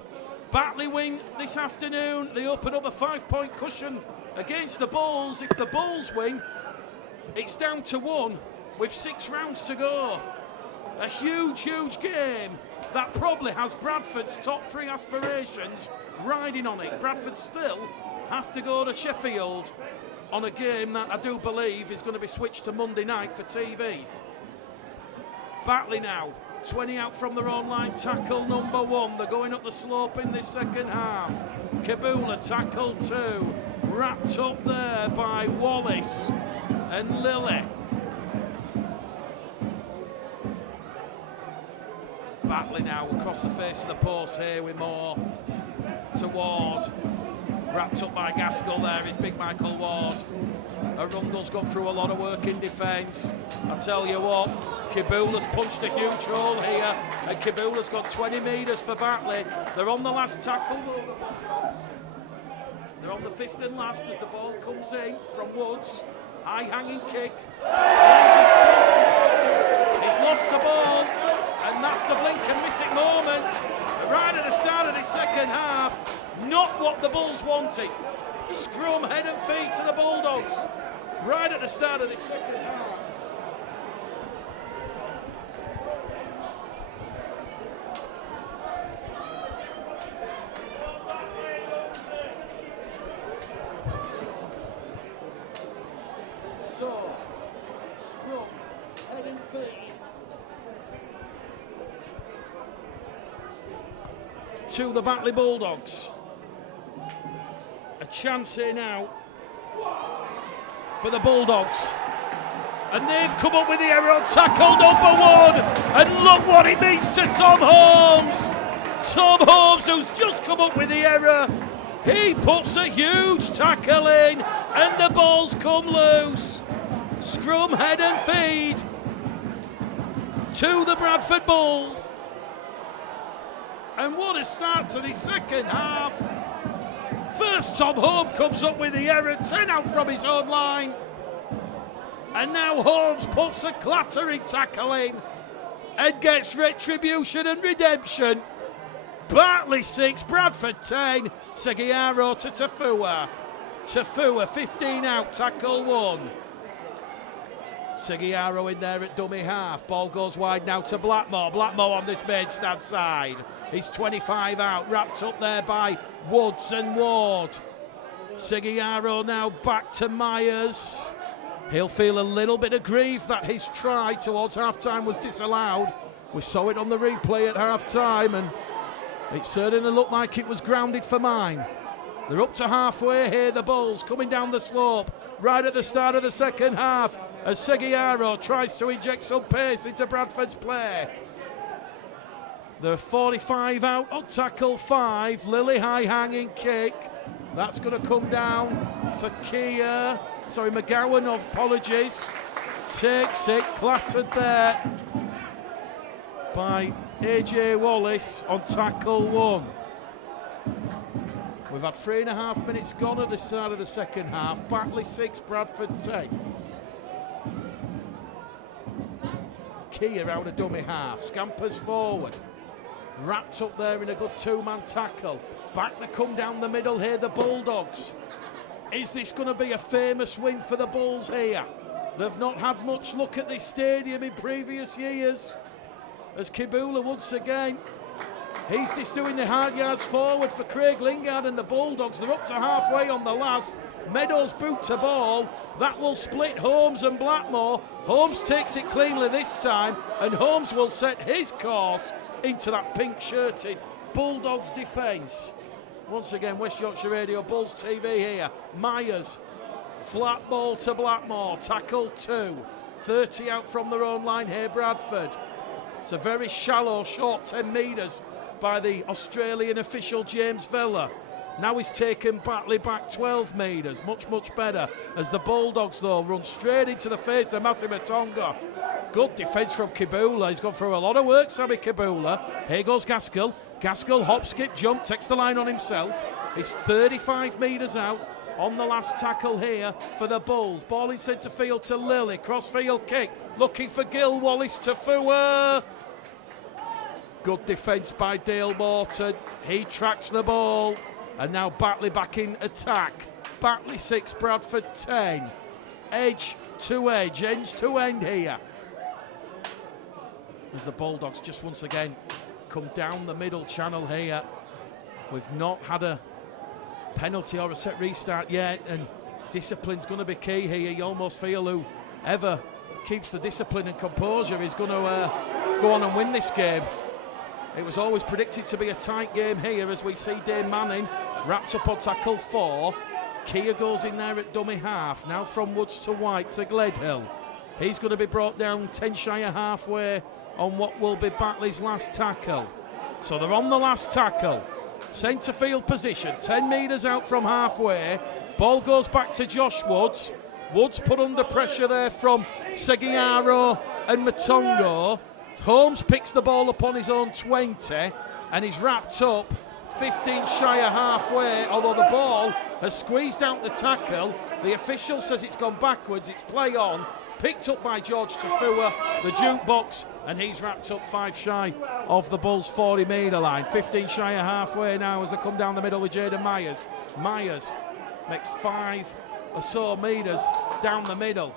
Batley win this afternoon. They open up a 5-point cushion against the Bulls. If the Bulls win, it's down to 1 with 6 rounds to go. A huge, huge game that probably has Bradford's top 3 aspirations riding on it. Bradford still have to go to Sheffield on a game that I do believe is going to be switched to Monday night for TV. Batley now, 20 out from their own line, tackle number 1. They're going up the slope in this second half. Kabula, tackle 2. Wrapped up there by Wallace and Lilly. Batley now across the face of the post here with Moore to Ward. Wrapped up by Gaskell there is big Michael Ward. Arundel's got through a lot of work in defence. I tell you what, Kibula's punched a huge hole here, and Kibula's got 20 metres for Batley. They're on the last tackle. They're on the 5th and last as the ball comes in from Woods. High hanging kick. He's lost the ball. And that's the blink and miss it moment right at the start of the second half. Not what the Bulls wanted. Scrum, head and feet to the Bulldogs right at the start of the second half. So, scrum, head and feet. To the Batley Bulldogs. A chance here now for the Bulldogs. And they've come up with the error on tackle number 1. And look what it means to Tom Holmes. Tom Holmes, who's just come up with the error. He puts a huge tackle in and the ball's come loose. Scrum, head and feed. to the Bradford Bulls. And what a start to the second half. First, Tom Holmes comes up with the error, 10 out from his own line. And now Holmes puts a clattering tackle in and gets retribution and redemption. Batley 6, Bradford 10, Seguiaro to Tafua. Tafua 15 out, tackle 1. Seguiaro in there at dummy half. Ball goes wide now to Blackmore. Blackmore on this main stand side. He's 25 out, wrapped up there by Woods and Ward. Seguiaro now back to Myers. He'll feel a little bit of grief that his try towards half-time was disallowed. We saw it on the replay at half-time, and it certainly looked like it was grounded for mine. They're up to halfway here, the Bulls, coming down the slope, right at the start of the second half, as Seguiaro tries to inject some pace into Bradford's play. They're 45 out on tackle 5, Lily high-hanging kick. That's going to come down for McGowan, apologies. Takes it, clattered there by AJ Wallace on tackle 1. We've had 3.5 minutes gone at the start of the second half. Batley 6, Bradford 10. Kia out of dummy half, scampers forward. Wrapped up there in a good 2-man tackle. Back to come down the middle here, the Bulldogs. Is this going to be a famous win for the Bulls here? They've not had much luck at this stadium in previous years. As Kibula once again, he's just doing the hard yards forward for Craig Lingard and the Bulldogs. They're up to halfway on the last. Meadows boot to ball. That will split Holmes and Blackmore. Holmes takes it cleanly this time, and Holmes will set his course into that pink-shirted Bulldogs defence. Once again, West Yorkshire Radio, Bulls TV here. Myers, flat ball to Blackmore, tackle 2. 30 out from their own line here, Bradford. It's a very shallow, short 10 metres by the Australian official James Vella. Now he's taken Batley back 12 metres, much, much better. As the Bulldogs, though, run straight into the face of Massimo Tonga. Good defence from Kibula. He's gone through a lot of work, Sammy Kibula. Here goes Gaskell. Gaskell, hop, skip, jump, takes the line on himself. He's 35 metres out on the last tackle here for the Bulls. Ball in centre field to Lilly. Cross-field kick. Looking for Gil Wallace to Fua. Good defence by Dale Morton. He tracks the ball. And now Batley back in attack. Batley 6, Bradford 10. Edge to edge, end to end here. As the Bulldogs just once again come down the middle channel here. We've not had a penalty or a set restart yet, and discipline's going to be key here. You almost feel whoever keeps the discipline and composure is going to go on and win this game. It was always predicted to be a tight game here, as we see Dane Manning wrapped up on tackle 4. Kia goes in there at dummy half. Now from Woods to White to Gledhill. He's going to be brought down 10 shy of halfway on what will be Batley's last tackle. So they're on the last tackle. Centre field position, 10 metres out from halfway. Ball goes back to Josh Woods. Woods put under pressure there from Seguiaro and Matongo. Holmes picks the ball up on his own 20 and he's wrapped up 15 shy of halfway, although the ball has squeezed out the tackle. The official says it's gone backwards, it's play on. Picked up by George Tafua, the jukebox, and he's wrapped up 5 shy of the Bulls' 40 metre line. 15 shy of halfway now as they come down the middle with Jaden Myers. Myers makes 5 or so metres down the middle.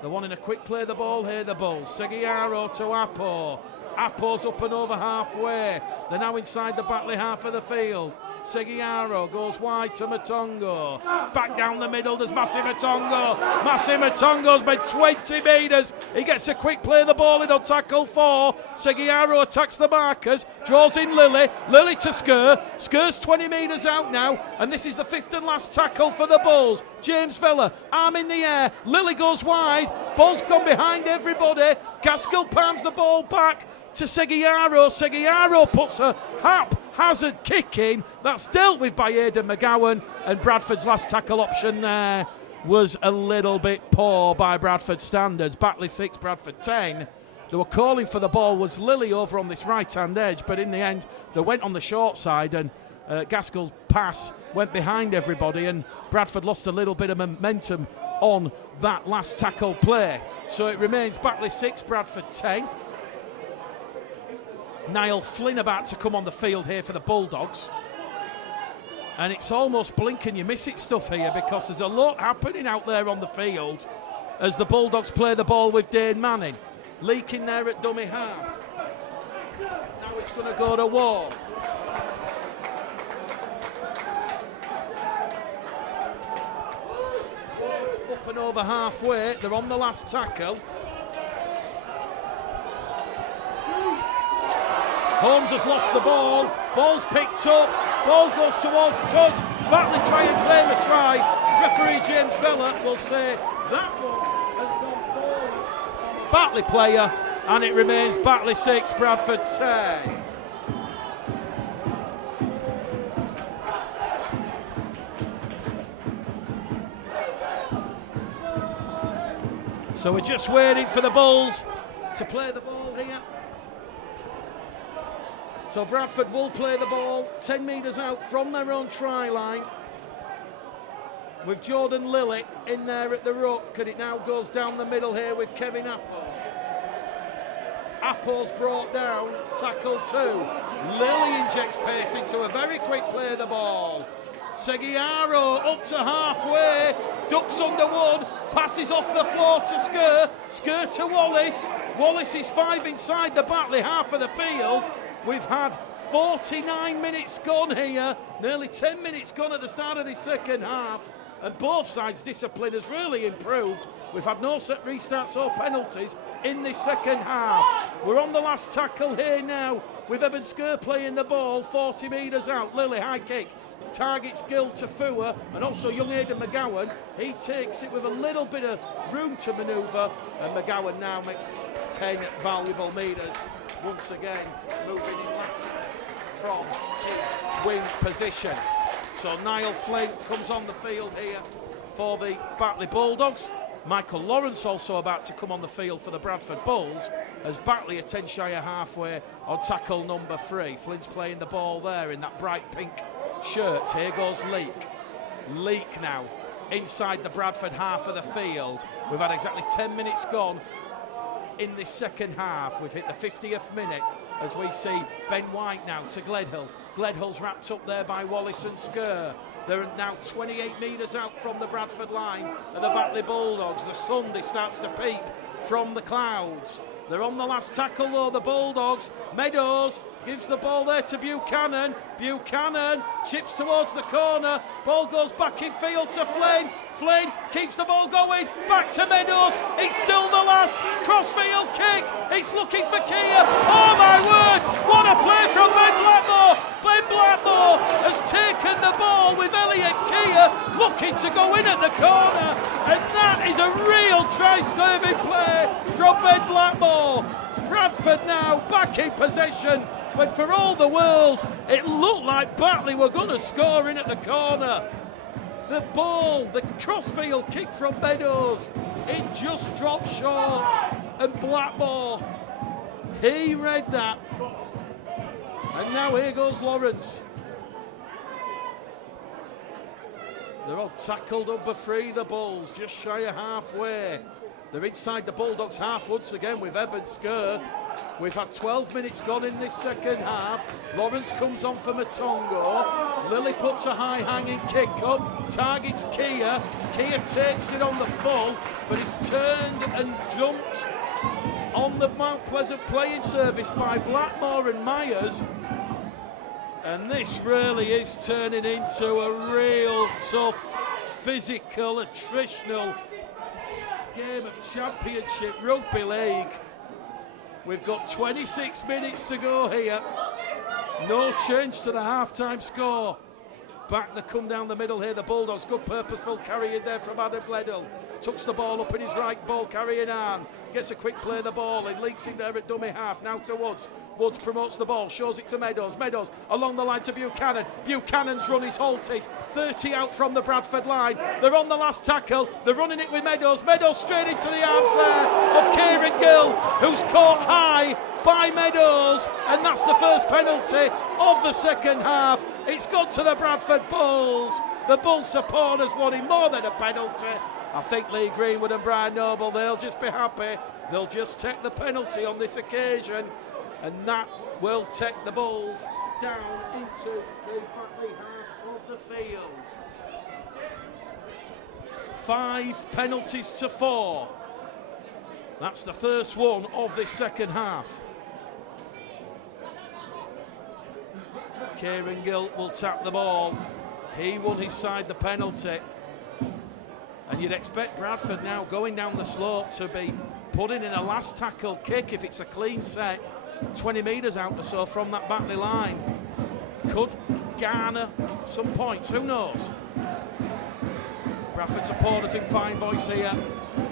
They're wanting a quick play the ball here, the Bulls. Seguiaro to Apo. Apo's up and over halfway. They're now inside the Batley half of the field. Seguiaro goes wide to Matongo. Back down the middle, there's Massimo Matongo. Massimo Matongo's made 20 metres. He gets a quick play the ball in on tackle 4. Seguiaro attacks the markers, draws in Lilly. Lilly to Skur. Skur's 20 metres out now, and this is the 5th and last tackle for the Bulls. James Vella, arm in the air. Lilly goes wide. Ball's gone behind everybody. Gaskell palms the ball back to Seguiaro. Seguiaro puts a haphazard kick in. That's dealt with by Aidan McGowan, and Bradford's last tackle option there was a little bit poor by Bradford standards. Batley 6, Bradford 10. they were calling for the ball was Lilly over on this right-hand edge, but in the end they went on the short side, and Gaskell's pass went behind everybody, and Bradford lost a little bit of momentum on that last tackle play. So it remains Batley 6, Bradford 10. Niall Flynn about to come on the field here for the Bulldogs. And it's almost blink and you miss it stuff here, because there's a lot happening out there on the field as the Bulldogs play the ball with Dane Manning. Leaking there at dummy half. Now it's going to go to Wall. Up and over halfway, they're on the last tackle. Holmes has lost the ball. Ball's picked up. Ball goes towards touch. Batley try and claim a try. Referee James Vella will say that one has gone forward. Batley player, and it remains Batley 6, Bradford 10. So we're just waiting for the Bulls to play the ball here. So Bradford will play the ball 10 metres out from their own try line, with Jordan Lilly in there at the ruck, and it now goes down the middle here with Kevin Apple. Apple's brought down, tackle 2. Lilly injects pace into a very quick play of the ball. Seguiaro up to halfway, ducks under one, passes off the floor to Skur, Skur to Wallace. Wallace is 5 inside the Batley half of the field. We've had 49 minutes gone here, nearly 10 minutes gone at the start of the second half, and both sides' discipline has really improved. We've had no set restarts or penalties in this second half. We're on the last tackle here now, with Eben Skur playing the ball 40 metres out. Lilly, high kick, targets Gill to Fua, and also young Aidan McGowan. He takes it with a little bit of room to manoeuvre, and McGowan now makes 10 valuable metres. Once again, moving in lateral from his wing position. So Niall Flynn comes on the field here for the Batley Bulldogs. Michael Lawrence also about to come on the field for the Bradford Bulls, as Batley are 10 shy of halfway on tackle number 3. Flynn's playing the ball there in that bright pink shirt. Here goes Leak. Leak now inside the Bradford half of the field. We've had exactly 10 minutes gone in this second half. We've hit the 50th minute as we see Ben White now to Gledhill. Gledhill's wrapped up there by Wallace and Skur. They're now 28 metres out from the Bradford line, and the Batley Bulldogs. The sun starts to peep from the clouds. They're on the last tackle though, the Bulldogs. Meadows gives the ball there to Buchanan. Buchanan chips towards the corner. Ball goes back in field to Flynn. Flynn keeps the ball going. Back to Meadows. It's still the last crossfield kick. It's looking for Kia. Oh my word! What a play from Ben Blackmore. Ben Blackmore has taken the ball with Elliot Kia looking to go in at the corner. And that is a real try-saving play from Ben Blackmore. Bradford now back in possession, but for all the world, it looked like Batley were going to score in at the corner. The ball, the crossfield kick from Meadows, it just dropped short, and Blackmore, he read that. And now here goes Lawrence. They're all tackled number 3, the Bulls, just shy of halfway. They're inside the Bulldogs half once again with Eben Skur. We've had 12 minutes gone in this second half. Lawrence comes on for Matongo. Lilly puts a high hanging kick up, targets Kia. Kia takes it on the full, but it's turned and jumped on the Mount Pleasant playing service by Blackmore and Myers. And this really is turning into a real tough, physical, attritional game of Championship Rugby League. We've got 26 minutes to go here. No change to the half-time score. Back they come down the middle here, the Bulldogs. Good purposeful carry in there from Adam Gledhill. Tucks the ball up in his right ball carrying arm. Gets a quick play of the ball. It leaks in there at dummy half. Now to Woods. Woods promotes the ball, shows it to Meadows. Meadows along the line to Buchanan. Buchanan's run is halted. 30 out from the Bradford line. They're on the last tackle. They're running it with Meadows. Meadows straight into the arms there of Kieran Kevin Gill, who's caught high by Meadows, and that's the first penalty of the second half. It's gone to the Bradford Bulls. The Bull supporters wanted more than a penalty. I think Lee Greenwood and Brian Noble, they'll just be happy. They'll just take the penalty on this occasion, and that will take the Bulls down into the Batley half of the field. 5 penalties to 4. That's the first one of this second half. Kieran Gill will tap the ball. He won his side the penalty. And you'd expect Bradford now going down the slope to be putting in a last tackle kick if it's a clean set, 20 metres out or so from that Batley line. Could garner some points, who knows? Bradford supporters in fine voice here.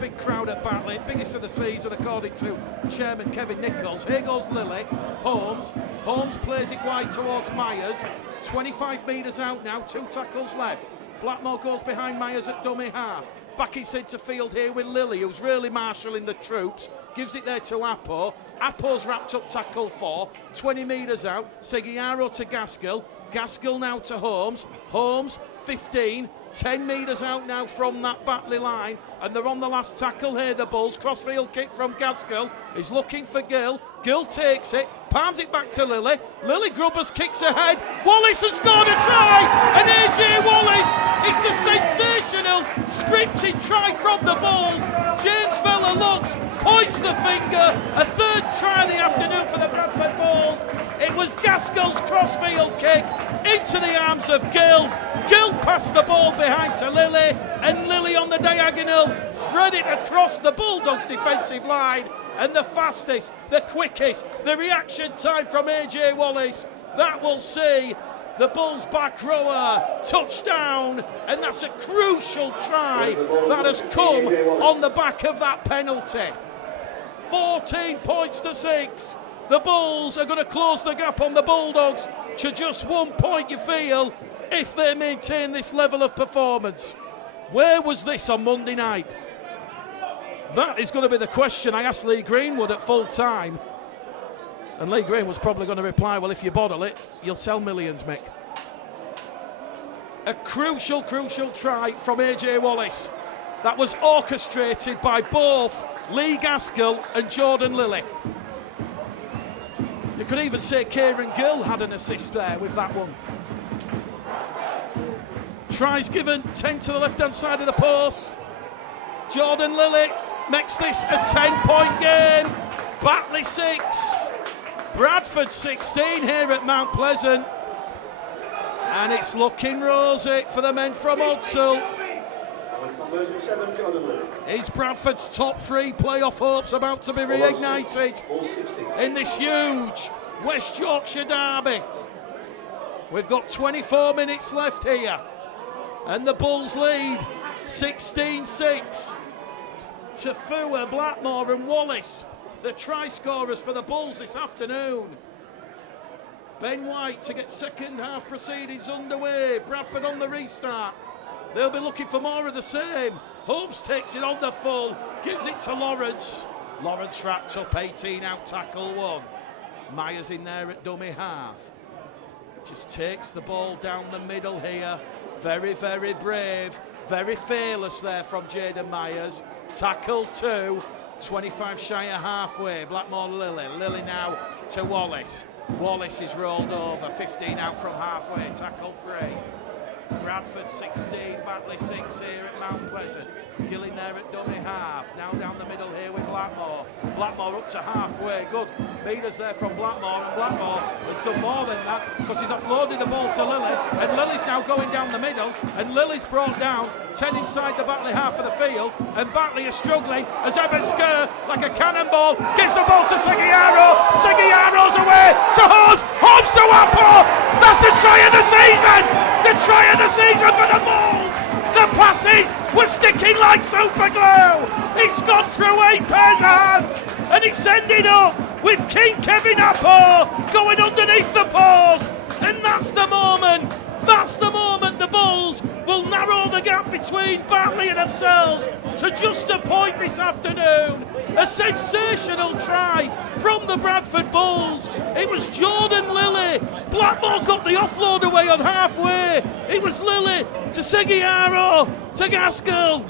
Big crowd at Batley, biggest of the season according to Chairman Kevin Nichols. Here goes Lilly, Holmes plays it wide towards Myers, 25 metres out now, 2 tackles left. Blackmore goes behind Myers at dummy half. Back into field here with Lilly, who's really marshalling the troops. Gives it there to Apo. Apo's wrapped up tackle 4. 20 metres out. Seguiaro to Gaskell. Gaskell now to Holmes. Holmes, 15. 10 metres out now from that Batley line. And they're on the last tackle here, the Bulls. Crossfield kick from Gaskell. He's looking for Gill. Gill takes it. Palms it back to Lilly. Lilly Grubbers kicks ahead. Wallace has scored a try. And AJ Wallace, it's a sensational scripted try from the Bulls. James Vella looks, points the finger. A third try of the afternoon for the Bradford Bulls. It was Gaskell's crossfield kick into the arms of Gill. Gill passed the ball behind to Lilly. And Lilly on the diagonal thread it across the Bulldogs defensive line. And the fastest, the quickest, the reaction time from AJ Wallace, that will see the Bulls back rower touchdown, and that's a crucial try that has come on the back of that penalty. 14 points to 6. The Bulls are going to close the gap on the Bulldogs to just 1 point, you feel, if they maintain this level of performance. Where was this on Monday night? That is going to be the question I asked Lee Greenwood at full time. And Lee Greenwood's probably going to reply, well, if you bottle it, you'll sell millions, Mick. A crucial try from AJ Wallace. That was orchestrated by both Lee Gaskell and Jordan Lilly. You could even say Kieran Gill had an assist there with that one. Tries given, 10 to the left-hand side of the post. Jordan Lilly makes this a 10-point game. Batley 6, Bradford 16 here at Mount Pleasant. And it's looking rosy for the men from Odsall. Is Bradford's top 3 playoff hopes about to be reignited in this huge West Yorkshire derby? We've got 24 minutes left here. And the Bulls lead 16-6. Tafua, Blackmore and Wallace, the try scorers for the Bulls this afternoon. Ben White to get second half proceedings underway. Bradford on the restart. They'll be looking for more of the same. Holmes takes it on the full, gives it to Lawrence. Lawrence wrapped up, 18 out, tackle 1. Myers in there at dummy half. Just takes the ball down the middle here. Very, very brave, very fearless there from Jaden Myers. Tackle 2, 25 shy of halfway. Blackmore Lilly. Lilly now to Wallace. Wallace is rolled over, 15 out from halfway. Tackle 3. Bradford 16, Batley 6 here at Mount Pleasant. Gilling there at dummy half. Now down the middle here with Blackmore. Blackmore up to halfway. Good meters there from Blackmore. And Blackmore has done more than that because he's offloaded the ball to Lilly. And Lilly's now going down the middle. And Lilly's brought down 10 inside the Batley half of the field. And Batley is struggling as Eben Skur, like a cannonball, gives the ball to Seguiaro. Seguiaro's away to Holmes. Holmes to Apple. That's the try of the season. The try of the season for the Bulls. The passes were sticking like super glue. He's gone through 8 pairs of hands and he's ended up with King Kevin Apple going underneath the post. And that's the moment the Bulls will narrow narrow the gap between Batley and themselves to just a point this afternoon. A sensational try from the Bradford Bulls. It was Jordan Lilly. Blackmore got the offload away on halfway. It was Lilly to Seguiaro to Gaskell.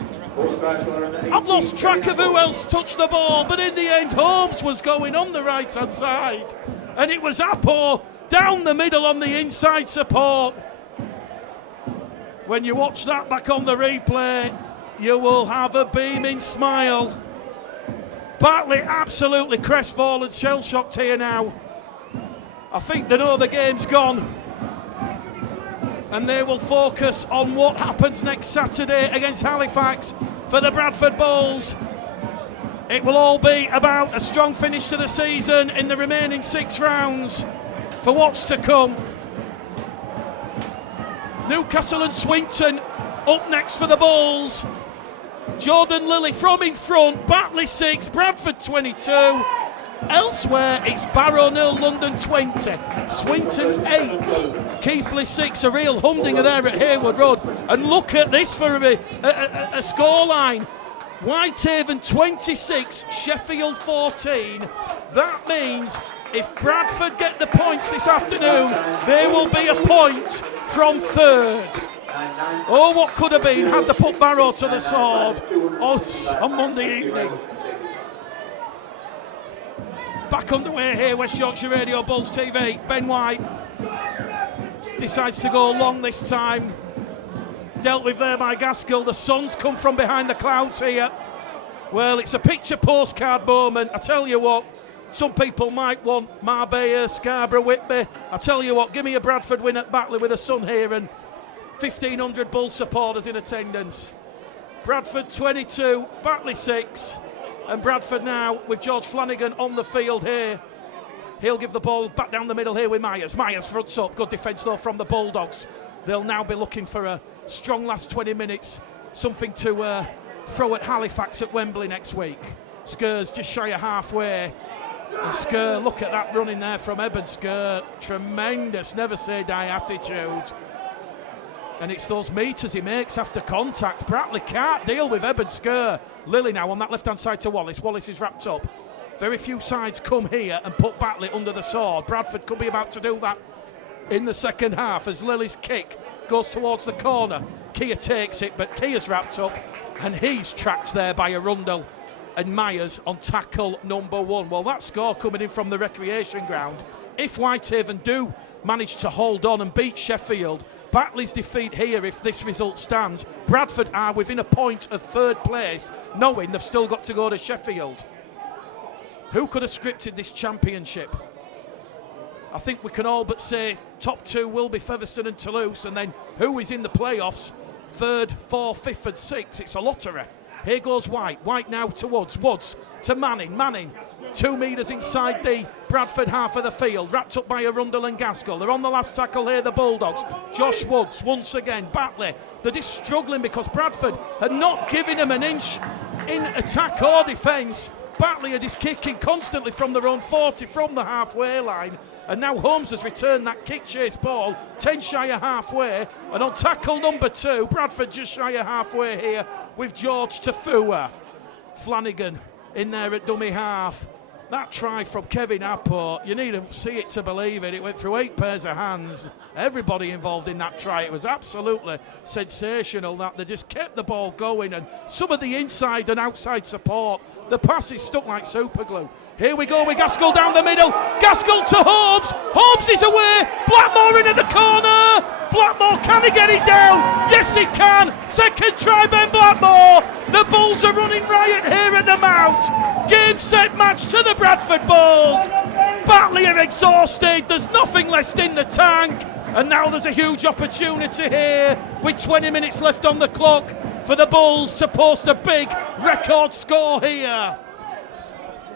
I've lost track of who else touched the ball, but in the end Holmes was going on the right hand side, and it was Apo down the middle on the inside support. When you watch that back on the replay, you will have a beaming smile. Batley absolutely crestfallen, shell-shocked here now. I think they know the game's gone, and they will focus on what happens next Saturday against Halifax for the Bradford Bulls. It will all be about a strong finish to the season in the remaining 6 rounds for what's to come. Newcastle and Swinton up next for the Bulls. Jordan Lilly from in front, Batley 6, Bradford 22. Elsewhere, it's Barrow 0, London 20, Swinton 8, Keighley 6. A real humdinger there at Harewood Road. And look at this for a scoreline. Whitehaven 26, Sheffield 14. That means if Bradford get the points this afternoon, they will be a point from third. Oh, what could have been had they put Barrow to the sword on Monday evening. Back underway here, West Yorkshire Radio, Bulls TV. Ben White decides to go long this time. Dealt with there by Gaskell. The sun's come from behind the clouds here. Well, it's a picture postcard moment. I tell you what, some people might want Marbella, Scarborough, Whitby. I tell you what, give me a Bradford win at Batley with the sun here and 1,500 Bulls supporters in attendance. Bradford 22, Batley 6. And Bradford now with George Flanagan on the field here. He'll give the ball back down the middle here with Myers. Myers fronts up. Good defence though from the Bulldogs. They'll now be looking for a strong last 20 minutes. Something to throw at Halifax at Wembley next week. Skur's just shy of halfway. And Skur, look at that running there from Eben Skur. Tremendous, never say die attitude. And it's those metres he makes after contact. Batley can't deal with Eben Skur. Lilly now on that left-hand side to Wallace. Wallace is wrapped up. Very few sides come here and put Batley under the sword. Bradford could be about to do that in the second half as Lilly's kick goes towards the corner. Kia takes it, but Kia's wrapped up and he's tracked there by Arundel and Myers on tackle number 1. Well, that score coming in from the recreation ground. If Whitehaven do manage to hold on and beat Sheffield, Batley's defeat here, if this result stands, Bradford are within a point of third place, knowing they've still got to go to Sheffield. Who could have scripted this championship? I think we can all but say top 2 will be Featherstone and Toulouse, and then who is in the playoffs? 3rd, 4th, 5th and 6th. It's a lottery. Here goes White. White now to Woods. Woods to Manning. Manning 2 metres inside the Bradford half of the field, wrapped up by Arundel and Gaskell. They're on the last tackle here, the Bulldogs. Josh Woods once again. Batley, they're just struggling because Bradford had not given them an inch in attack or defence. Batley are just kicking constantly from their own 40 from the halfway line. And now Holmes has returned that kick chase ball 10 shy of halfway. And on tackle number 2, Bradford just shy of halfway here with George Tafua. Flanagan in there at dummy half. That try from Kevin Apo, you need to see it to believe it. It went through 8 pairs of hands. Everybody involved in that try. It was absolutely sensational that they just kept the ball going. And some of the inside and outside support, the passes stuck like super glue. Here we go with Gaskell down the middle. Gaskell to Holmes. Holmes is away. Blackmore in at the corner. Blackmore, can he get it down? Yes, he can. Second try, Ben Blackmore. The Bulls are running riot here at the Mount. Game, set, match to the Bradford Bulls. Batley are exhausted. There's nothing left in the tank. And now there's a huge opportunity here with 20 minutes left on the clock for the Bulls to post a big record score here.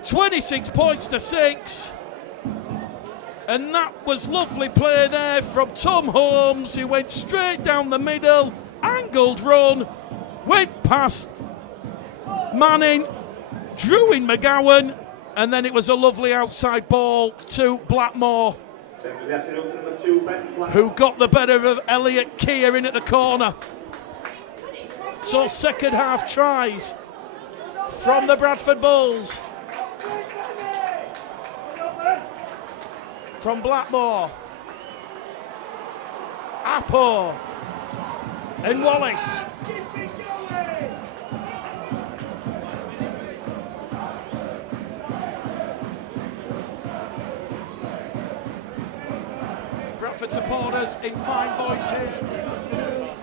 26 points to 6. And that was lovely play there from Tom Holmes. He went straight down the middle, angled run, went past Manning, drew in McGowan, and then it was a lovely outside ball to Blackmore, who got the better of Elliot Keir in at the corner. So second half tries from the Bradford Bulls. From Blackmore. Appo. And Wallace. Bradford supporters in fine voice here.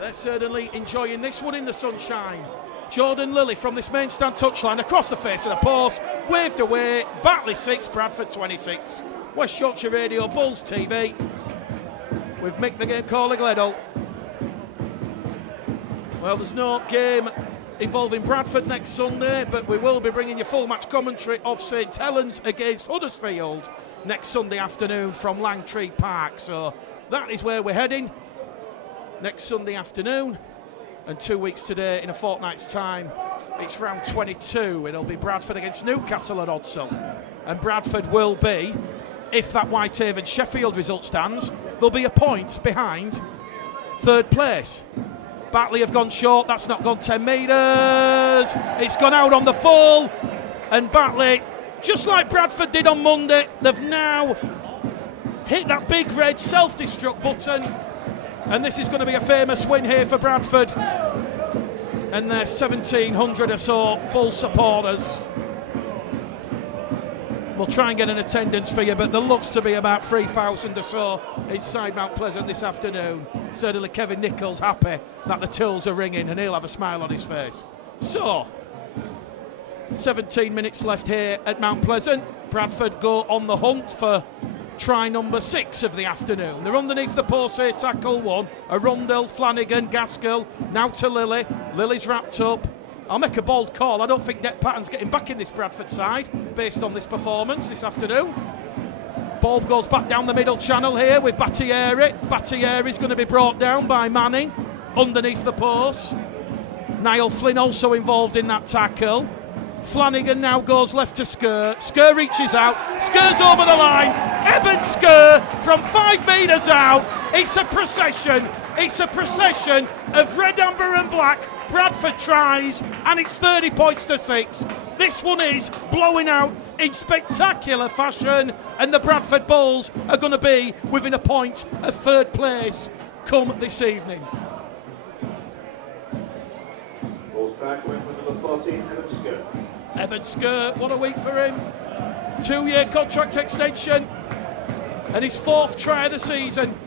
They're certainly enjoying this one in the sunshine. Jordan Lilly from this main stand touchline across the face of the post, waved away. Batley 6, Bradford 26. West Yorkshire Radio, Bulls TV, with Mick the Game Caller Gleddle. Well, there's no game involving Bradford next Sunday, but we will be bringing you full match commentary of St Helens against Huddersfield next Sunday afternoon from Langtree Park. So that is where we're heading next Sunday afternoon. And 2 weeks today, in a fortnight's time, it's round 22. It'll be Bradford against Newcastle at Odsell. And Bradford will be, if that Whitehaven Sheffield result stands, they'll be a point behind third place. Batley have gone short, that's not gone 10 metres. It's gone out on the full. And Batley, just like Bradford did on Monday, they've now hit that big red self-destruct button. And this is going to be a famous win here for Bradford and their 1,700 or so Bull supporters. We'll try and get an attendance for you, but there looks to be about 3,000 or so inside Mount Pleasant this afternoon. Certainly Kevin Nichols happy that the tills are ringing and he'll have a smile on his face. So, 17 minutes left here at Mount Pleasant. Bradford go on the hunt for try number 6 of the afternoon. They're underneath the post here, tackle 1. Arundel, Flanagan, Gaskell, now to Lilly. Lilly's wrapped up. I'll make a bold call. I don't think Det Patton's getting back in this Bradford side based on this performance this afternoon. Ball goes back down the middle channel here with Battieri. Battieri's going to be brought down by Manning underneath the post. Niall Flynn also involved in that tackle. Flanagan now goes left to Skur. Skur reaches out. Skur's over the line. Eben Skur from 5 metres out. It's a procession. It's a procession of red, amber and black. Bradford tries and it's 30 points to 6. This one is blowing out in spectacular fashion and the Bradford Bulls are going to be within a point of third place come this evening. Ball's track went with number 14, Eben Skur. Eben Skur, what a week for him. 2-year contract extension and his 4th try of the season.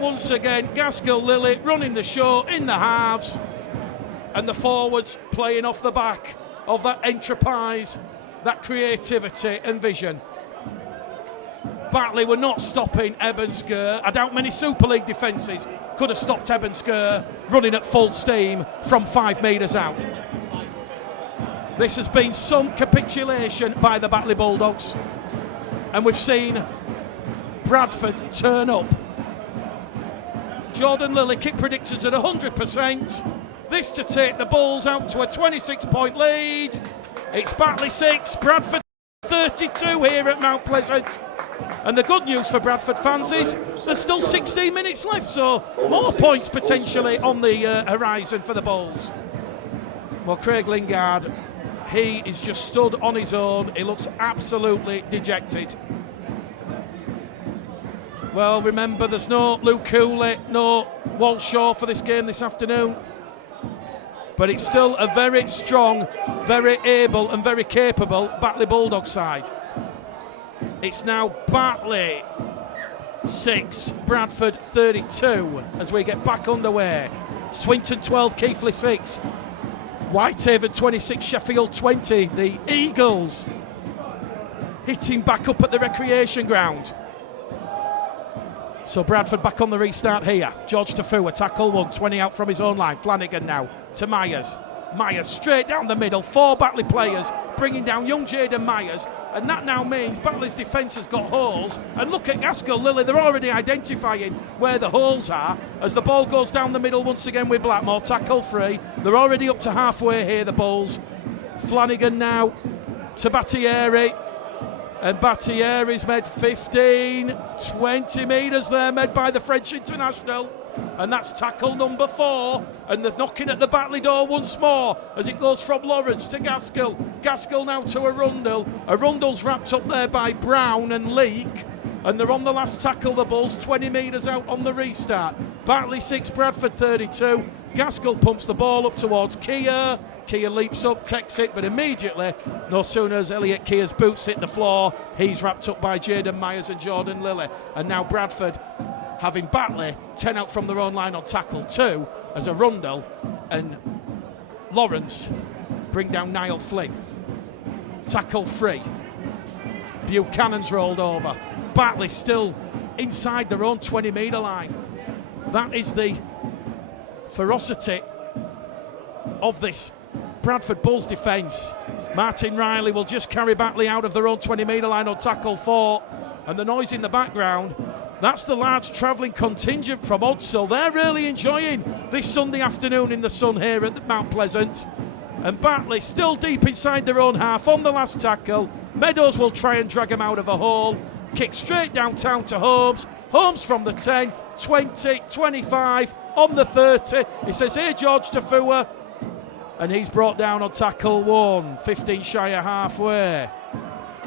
Once again, Gaskell Lilly running the show in the halves and the forwards playing off the back of that enterprise, that creativity and vision. Batley were not stopping Eben Skur. I doubt many Super League defences could have stopped Eben Skur running at full steam from 5 metres out. This has been some capitulation by the Batley Bulldogs and we've seen Bradford turn up. Jordan Lilly, kick predictors at 100%. This to take the Bulls out to a 26-point lead. It's Batley 6, Bradford 32 here at Mount Pleasant. And the good news for Bradford fans is there's still 16 minutes left, so more points potentially on the horizon for the Bulls. Well, Craig Lingard, he is just stood on his own. He looks absolutely dejected. Well, remember, there's no Luke Cooley, no Walshaw for this game this afternoon. But it's still a very strong, very able and very capable Batley Bulldog side. It's now Batley 6, Bradford 32 as we get back underway. Swinton 12, Keighley 6. Whitehaven 26, Sheffield 20. The Eagles hitting back up at the recreation ground. So Bradford back on the restart here. George Tafua, tackle 1, 20 out from his own line. Flanagan now to Myers. Myers straight down the middle. 4 Batley players bringing down young Jaden Myers. And that now means Batley's defence has got holes. And look at Gaskell Lilly, they're already identifying where the holes are as the ball goes down the middle once again with Blackmore. Tackle 3. They're already up to halfway here, the Bulls. Flanagan now to Battieri. And Battieri's made 15, 20 metres there, made by the French international. And that's tackle number 4. And they're knocking at the Batley door once more as it goes from Lawrence to Gaskell. Gaskell now to Arundel. Arundel's wrapped up there by Brown and Leake. And they're on the last tackle, the Bulls, 20 metres out on the restart. Batley 6, Bradford 32. Gaskell pumps the ball up towards Keir. Keir leaps up, takes it, but immediately, no sooner as Elliot Keir's boots hit the floor, he's wrapped up by Jaden Myers and Jordan Lilly. And now Bradford, having Batley 10 out from their own line on tackle 2, as Arundel and Lawrence bring down Niall Flynn. Tackle 3. Buchanan's rolled over. Batley still inside their own 20-metre line. That is the ferocity of this Bradford Bulls defence. Martin Riley will just carry Batley out of their own 20-metre line on tackle 4. And the noise in the background, that's the large travelling contingent from Odsall. They're really enjoying this Sunday afternoon in the sun here at Mount Pleasant. And Batley still deep inside their own half on the last tackle. Meadows will try and drag him out of a hole. Kick straight downtown to Holmes. Holmes from the 10, 20, 25, on the 30. He says, "Here, George Tafua." And he's brought down on tackle 1, 15 shy of halfway.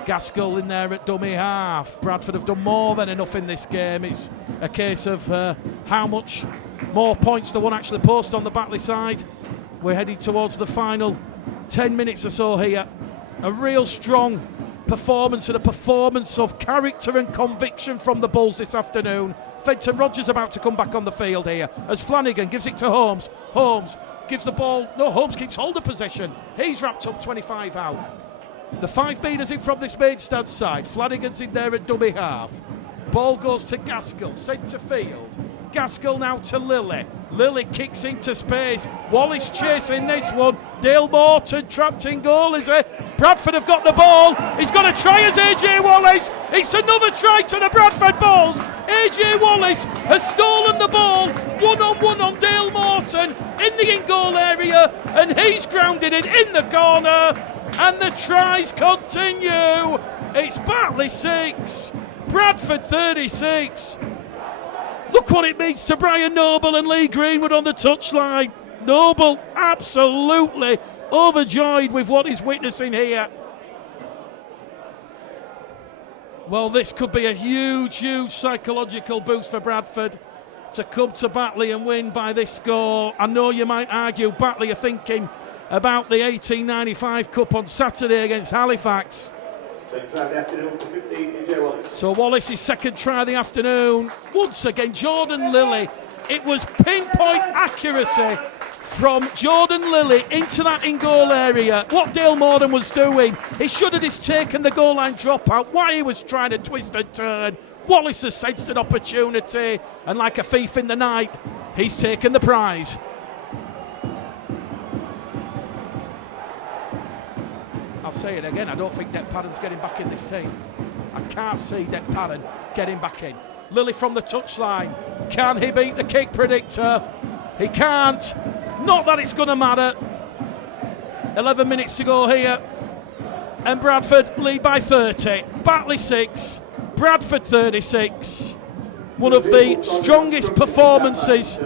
Gaskell in there at dummy half. Bradford have done more than enough in this game. It's a case of how much more points they won't actually post on the Batley side. We're heading towards the final 10 minutes or so here. A real strong performance and a performance of character and conviction from the Bulls this afternoon. Fenton Rogers about to come back on the field here as Flanagan gives it to Holmes. Holmes gives the ball. No, Holmes keeps hold of possession. He's wrapped up 25 out. The 5 metres in from this Maidstad side. Flanagan's in there at dummy half. Ball goes to Gaskell, centre field. Gaskell now to Lilly. Lilly kicks into space. Wallace chasing this one. Dale Morton trapped in goal, is it? Bradford have got the ball. He's got a try as AJ Wallace. It's another try to the Bradford Bulls. AJ Wallace has stolen the ball. 1-on-1 on Dale Morton in the in-goal area, and he's grounded it in the corner. And the tries continue. It's Batley 6, Bradford 36. Look what it means to Brian Noble and Lee Greenwood on the touchline. Noble absolutely overjoyed with what he's witnessing here. Well, this could be a huge, huge psychological boost for Bradford to come to Batley and win by this score. I know you might argue Batley are thinking about the 1895 Cup on Saturday against Halifax. So Wallace's second try of the afternoon. Once again, Jordan Lilly. It was pinpoint accuracy from Jordan Lilly into that in-goal area. What Dale Morton was doing, he should have just taken the goal line dropout. Why he was trying to twist and turn. Wallace has sensed an opportunity, and like a thief in the night, he's taken the prize. I'll say it again, I don't think Dec Padden's getting back in this team. I can't see Dec Padden getting back in. Lilly from the touchline. Can he beat the kick predictor? He can't. Not that it's going to matter. 11 minutes to go here. And Bradford lead by 30. Batley 6, Bradford 36. One of the strongest performances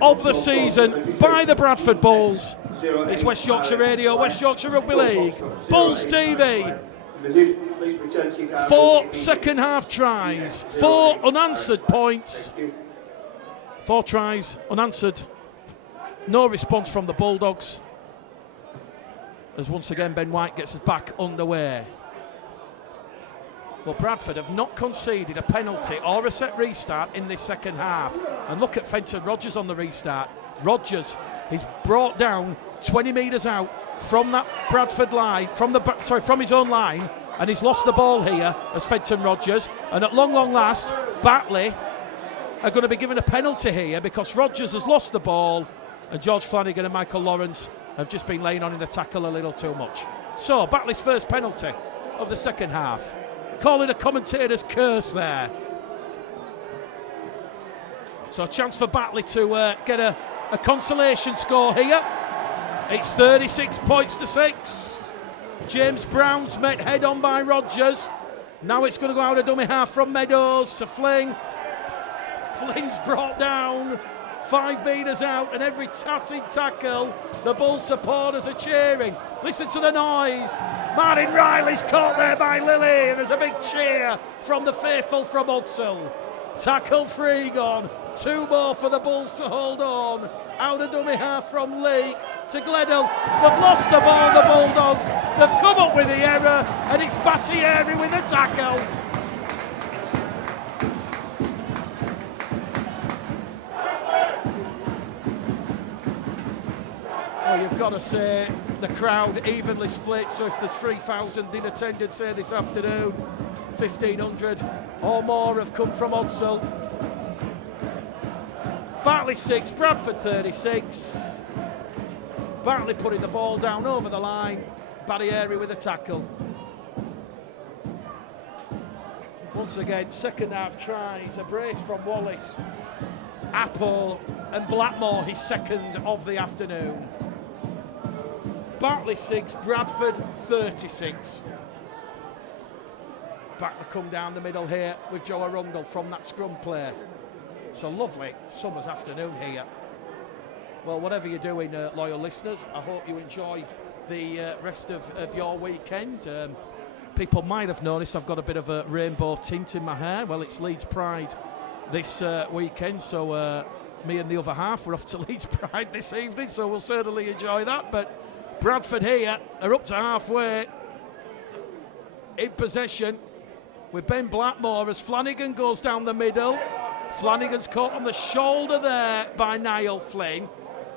of the season by the Bradford Bulls. It's West Yorkshire Radio, West Yorkshire Rugby League, Bulls TV. 4 second half tries, 4 unanswered points. 4 tries, unanswered. No response from the Bulldogs. As once again Ben White gets us back underway. Well, Bradford have not conceded a penalty or a set restart in this second half. And look at Fenton Rogers on the restart. Rogers, he's brought down 20 metres out from that Bradford line, from his own line, and he's lost the ball here as Fenton Rogers. And at long last, Batley are going to be given a penalty here because Rogers has lost the ball, and George Flanagan and Michael Lawrence have just been laying on in the tackle a little too much. So Batley's first penalty of the second half. Calling a commentator's curse there. So a chance for Batley to get a consolation score here. It's 36 points to 6. James Brown's met head on by Rogers. Now it's going to go out of dummy half from Meadows to Flynn. Flynn's brought down. 5 metres out, and every tacit tackle, the Bull supporters are cheering. Listen to the noise. Martin Riley's caught there by Lilly, and there's a big cheer from the faithful from Hudsall. Tackle free gone. 2 more for the Bulls to hold on. Out of dummy half from Leake to Gledhill. They've lost the ball, the Bulldogs. They've come up with the error, and it's Battieri with the tackle. Well, you've got to say the crowd evenly split, so if there's 3,000 in attendance here this afternoon, 1,500 or more have come from Hudsall. Batley 6, Bradford 36. Batley putting the ball down over the line. Battieri with a tackle. Once again, second half tries, a brace from Wallace. Apple and Blackmore, his second of the afternoon. Batley 6, Bradford 36. Batley come down the middle here with Joe Arundel from that scrum play. It's a lovely summer's afternoon here. Well, whatever you're doing, loyal listeners, I hope you enjoy the rest of your weekend. People might have noticed I've got a bit of a rainbow tint in my hair. Well, it's Leeds Pride this weekend, so me and the other half are off to Leeds Pride this evening, so we'll certainly enjoy that. But Bradford here are up to halfway in possession with Ben Blackmore as Flanagan goes down the middle. Flanagan's caught on the shoulder there by Niall Flynn,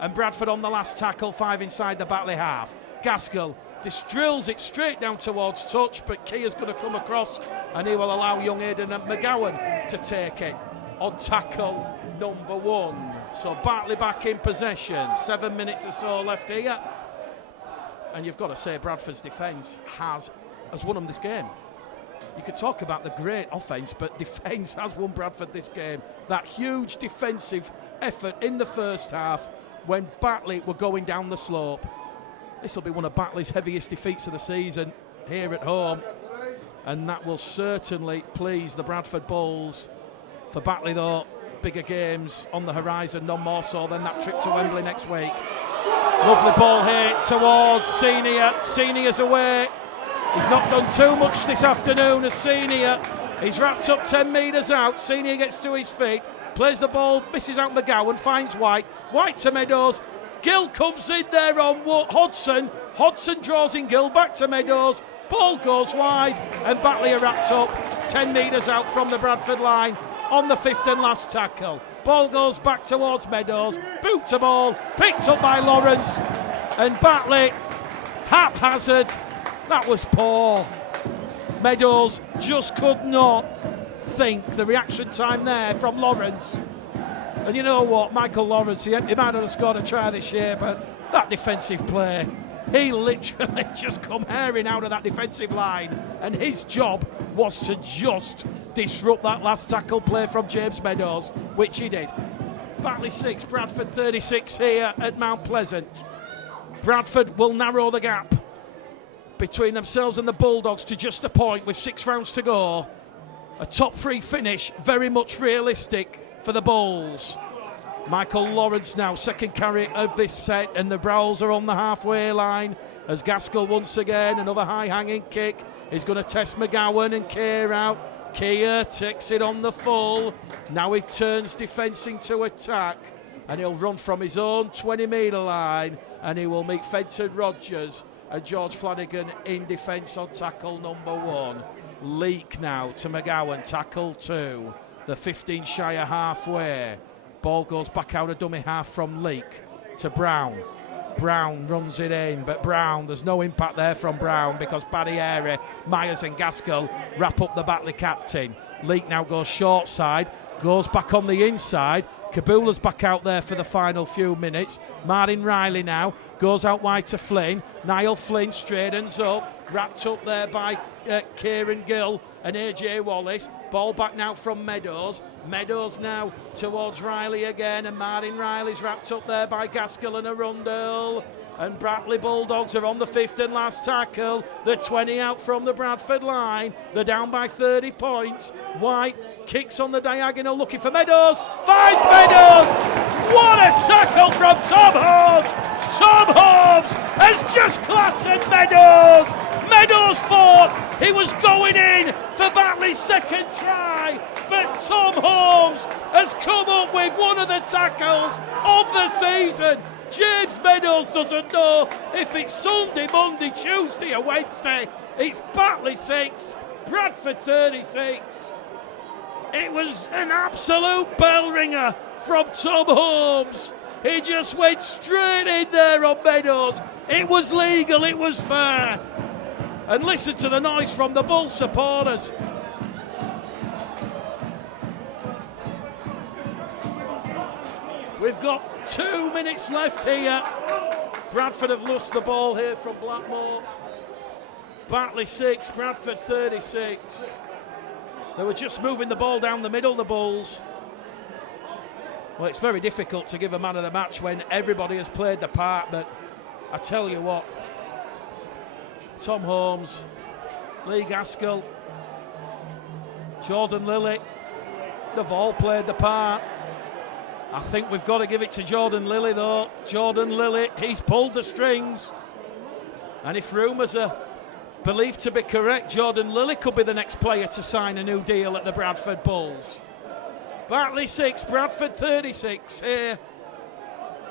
and Bradford on the last tackle, 5 inside the Batley half. Gaskell just drills it straight down towards touch, but Kea's going to come across and he will allow young Aidan McGowan to take it on tackle number 1. So Batley back in possession, 7 minutes or so left here. And you've got to say Bradford's defence has won them this game. You could talk about the great offence, but defence has won Bradford this game. That huge defensive effort in the first half when Batley were going down the slope. This will be one of Batley's heaviest defeats of the season here at home, and that will certainly please the Bradford Bulls. For Batley, though, bigger games on the horizon, none more so than that trip to Wembley next week. Lovely ball here towards Senior. Senior's away. He's not done too much this afternoon as Senior. He's wrapped up 10 metres out. Senior gets to his feet, plays the ball, misses out McGowan, finds White. White to Meadows. Gill comes in there on Hodson. Hodson draws in Gill back to Meadows. Ball goes wide, and Batley are wrapped up 10 metres out from the Bradford line on the 5th and last tackle. Ball goes back towards Meadows. Boot to ball, picked up by Lawrence. And Batley, haphazard. That was poor. Meadows just could not think. The reaction time there from Lawrence. And you know what, Michael Lawrence, he might have scored a try this year, but that defensive play, he literally just come herring out of that defensive line, and his job was to just disrupt that last tackle play from James Meadows, which he did. Batley 6, Bradford 36 here at Mount Pleasant. Bradford will narrow the gap between themselves and the Bulldogs to just a point with 6 rounds to go. A top 3 finish, very much realistic for the Bulls. Michael Lawrence now, second carry of this set, and the Browls are on the halfway line as Gaskell once again, another high-hanging kick. He's going to test McGowan and Keir out. Keir takes it on the full. Now he turns defence into attack, and he'll run from his own 20-metre line, and he will meet Fenton Rogers and George Flanagan in defence on tackle number 1. Leak now to McGowan, tackle 2. The 15 shy of halfway. Ball goes back out of dummy half from Leak to Brown. Brown runs it in, but Brown, there's no impact there from Brown because Battieri, Myers and Gaskell wrap up the Batley captain. Leak now goes short side, goes back on the inside. Kabula's back out there for the final few minutes. Martin Riley now goes out wide to Flynn. Niall Flynn straightens up, wrapped up there by Kieran Gill and AJ Wallace. Ball back now from Meadows. Meadows now towards Riley again, and Martin Riley's wrapped up there by Gaskell and Arundel. And Batley Bulldogs are on the 5th and last tackle. They're 20 out from the Bradford line. They're down by 30 points. White kicks on the diagonal looking for Meadows. Finds Meadows! What a tackle from Tom Holmes! Tom Holmes has just clattered Meadows. Meadows thought he was going in for Batley's second try, but Tom Holmes has come up with one of the tackles of the season. James Meadows doesn't know if it's Sunday, Monday, Tuesday or Wednesday. It's Batley 6, Bradford 36. It was an absolute bell ringer from Tom Holmes. He just went straight in there on Meadows. It was legal, it was fair. And listen to the noise from the Bull supporters. We've got 2 minutes left here. Bradford have lost the ball here from Blackmore. Batley 6, Bradford 36. They were just moving the ball down the middle, the Bulls. Well, it's very difficult to give a man of the match when everybody has played the part, but I tell you what, Tom Holmes, Lee Gaskell, Jordan Lilly, they've all played the part. I think we've got to give it to Jordan Lilly, though. Jordan Lilly, he's pulled the strings. And if rumours are believed to be correct, Jordan Lilly could be the next player to sign a new deal at the Bradford Bulls. Batley 6, Bradford 36 here.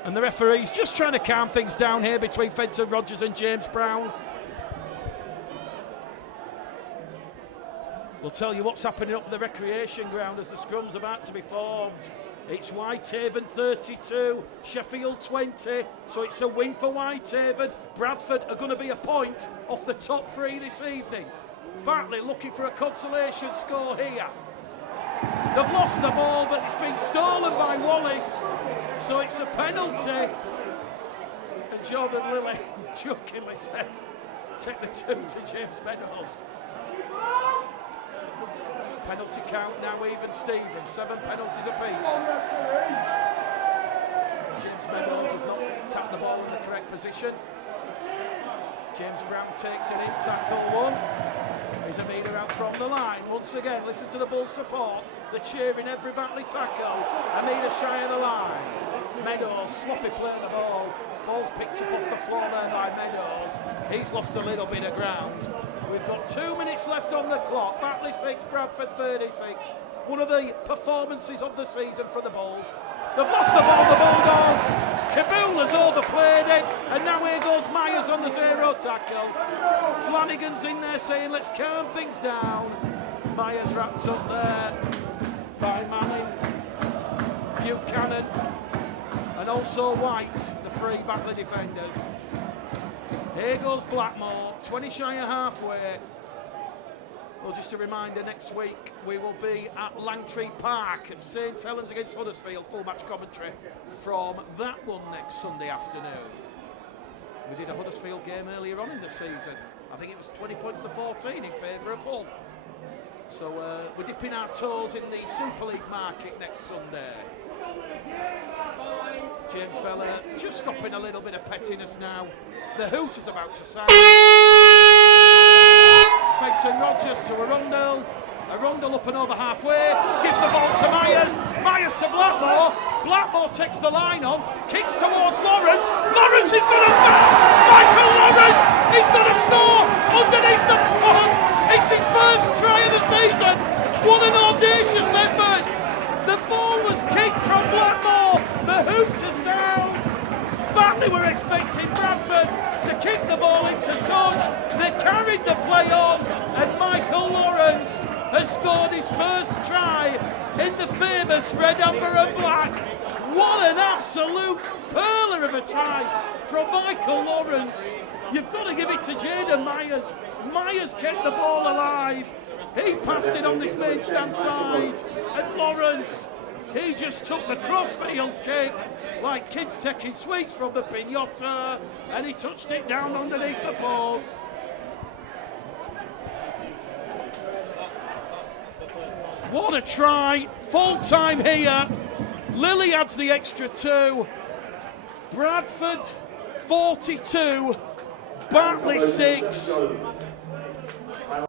And the referee's just trying to calm things down here between Fenton Rogers and James Brown. We'll tell you what's happening up the recreation ground as the scrum's about to be formed. It's Whitehaven 32, Sheffield 20, so it's a win for Whitehaven. Bradford are going to be a point off the top three this evening. Batley looking for a consolation score here. They've lost the ball, but it's been stolen by Wallace, so it's a penalty. And Jordan Lilly jokingly says, take the 2 to James Meadows. Penalty count now even Stevens, 7 penalties apiece. James Meadows has not tapped the ball in the correct position. James Brown takes it in, tackle 1. He's a metre out from the line. Once again, listen to the Bull support. They're cheering every Batley tackle. A metre shy of the line. Meadows, sloppy play of the ball. Ball's picked up off the floor there by Meadows. He's lost a little bit of ground. We've got 2 minutes left on the clock. Batley 6, Bradford 36. One of the performances of the season for the Bulls. They've lost the ball, the Bulldogs. Kaboul has overplayed it, and now here goes Myers on the 0 tackle. Flanagan's in there saying, let's calm things down. Myers wrapped up there by Manning, Buchanan, and also White, the 3 Batley defenders. Here goes Blackmore, 20 shy of halfway. Well, just a reminder, next week we will be at Langtree Park at St Helens against Huddersfield. Full match commentary from that one next Sunday afternoon. We did a Huddersfield game earlier on in the season. I think it was 20 points to 14 in favour of Hull. So we're dipping our toes in the Super League market next Sunday. James Feller just stopping a little bit of pettiness now. The hoot is about to sound. Fenton Rogers to Arundel. Arundel up and over halfway. Gives the ball to Myers. Myers to Blackmore. Blackmore takes the line on. Kicks towards Lawrence. Lawrence is going to score. Michael Lawrence is going to score underneath the post. It's his first try of the season. What an audacious effort. The ball was kicked from Blackmore. The hoot to sound. Batley were expecting Bradford to kick the ball into touch. They carried the play on, and Michael Lawrence has scored his first try in the famous red, amber and black. What an absolute perler of a try from Michael Lawrence. You've got to give it to Jaden Myers. Myers kept the ball alive. He passed it on this main stand side, and Lawrence, he just took the crossfield kick like kids taking sweets from the pinata, and he touched it down underneath the post. What a try. Full time here. Lilly adds the extra 2. Bradford 42. Batley 6.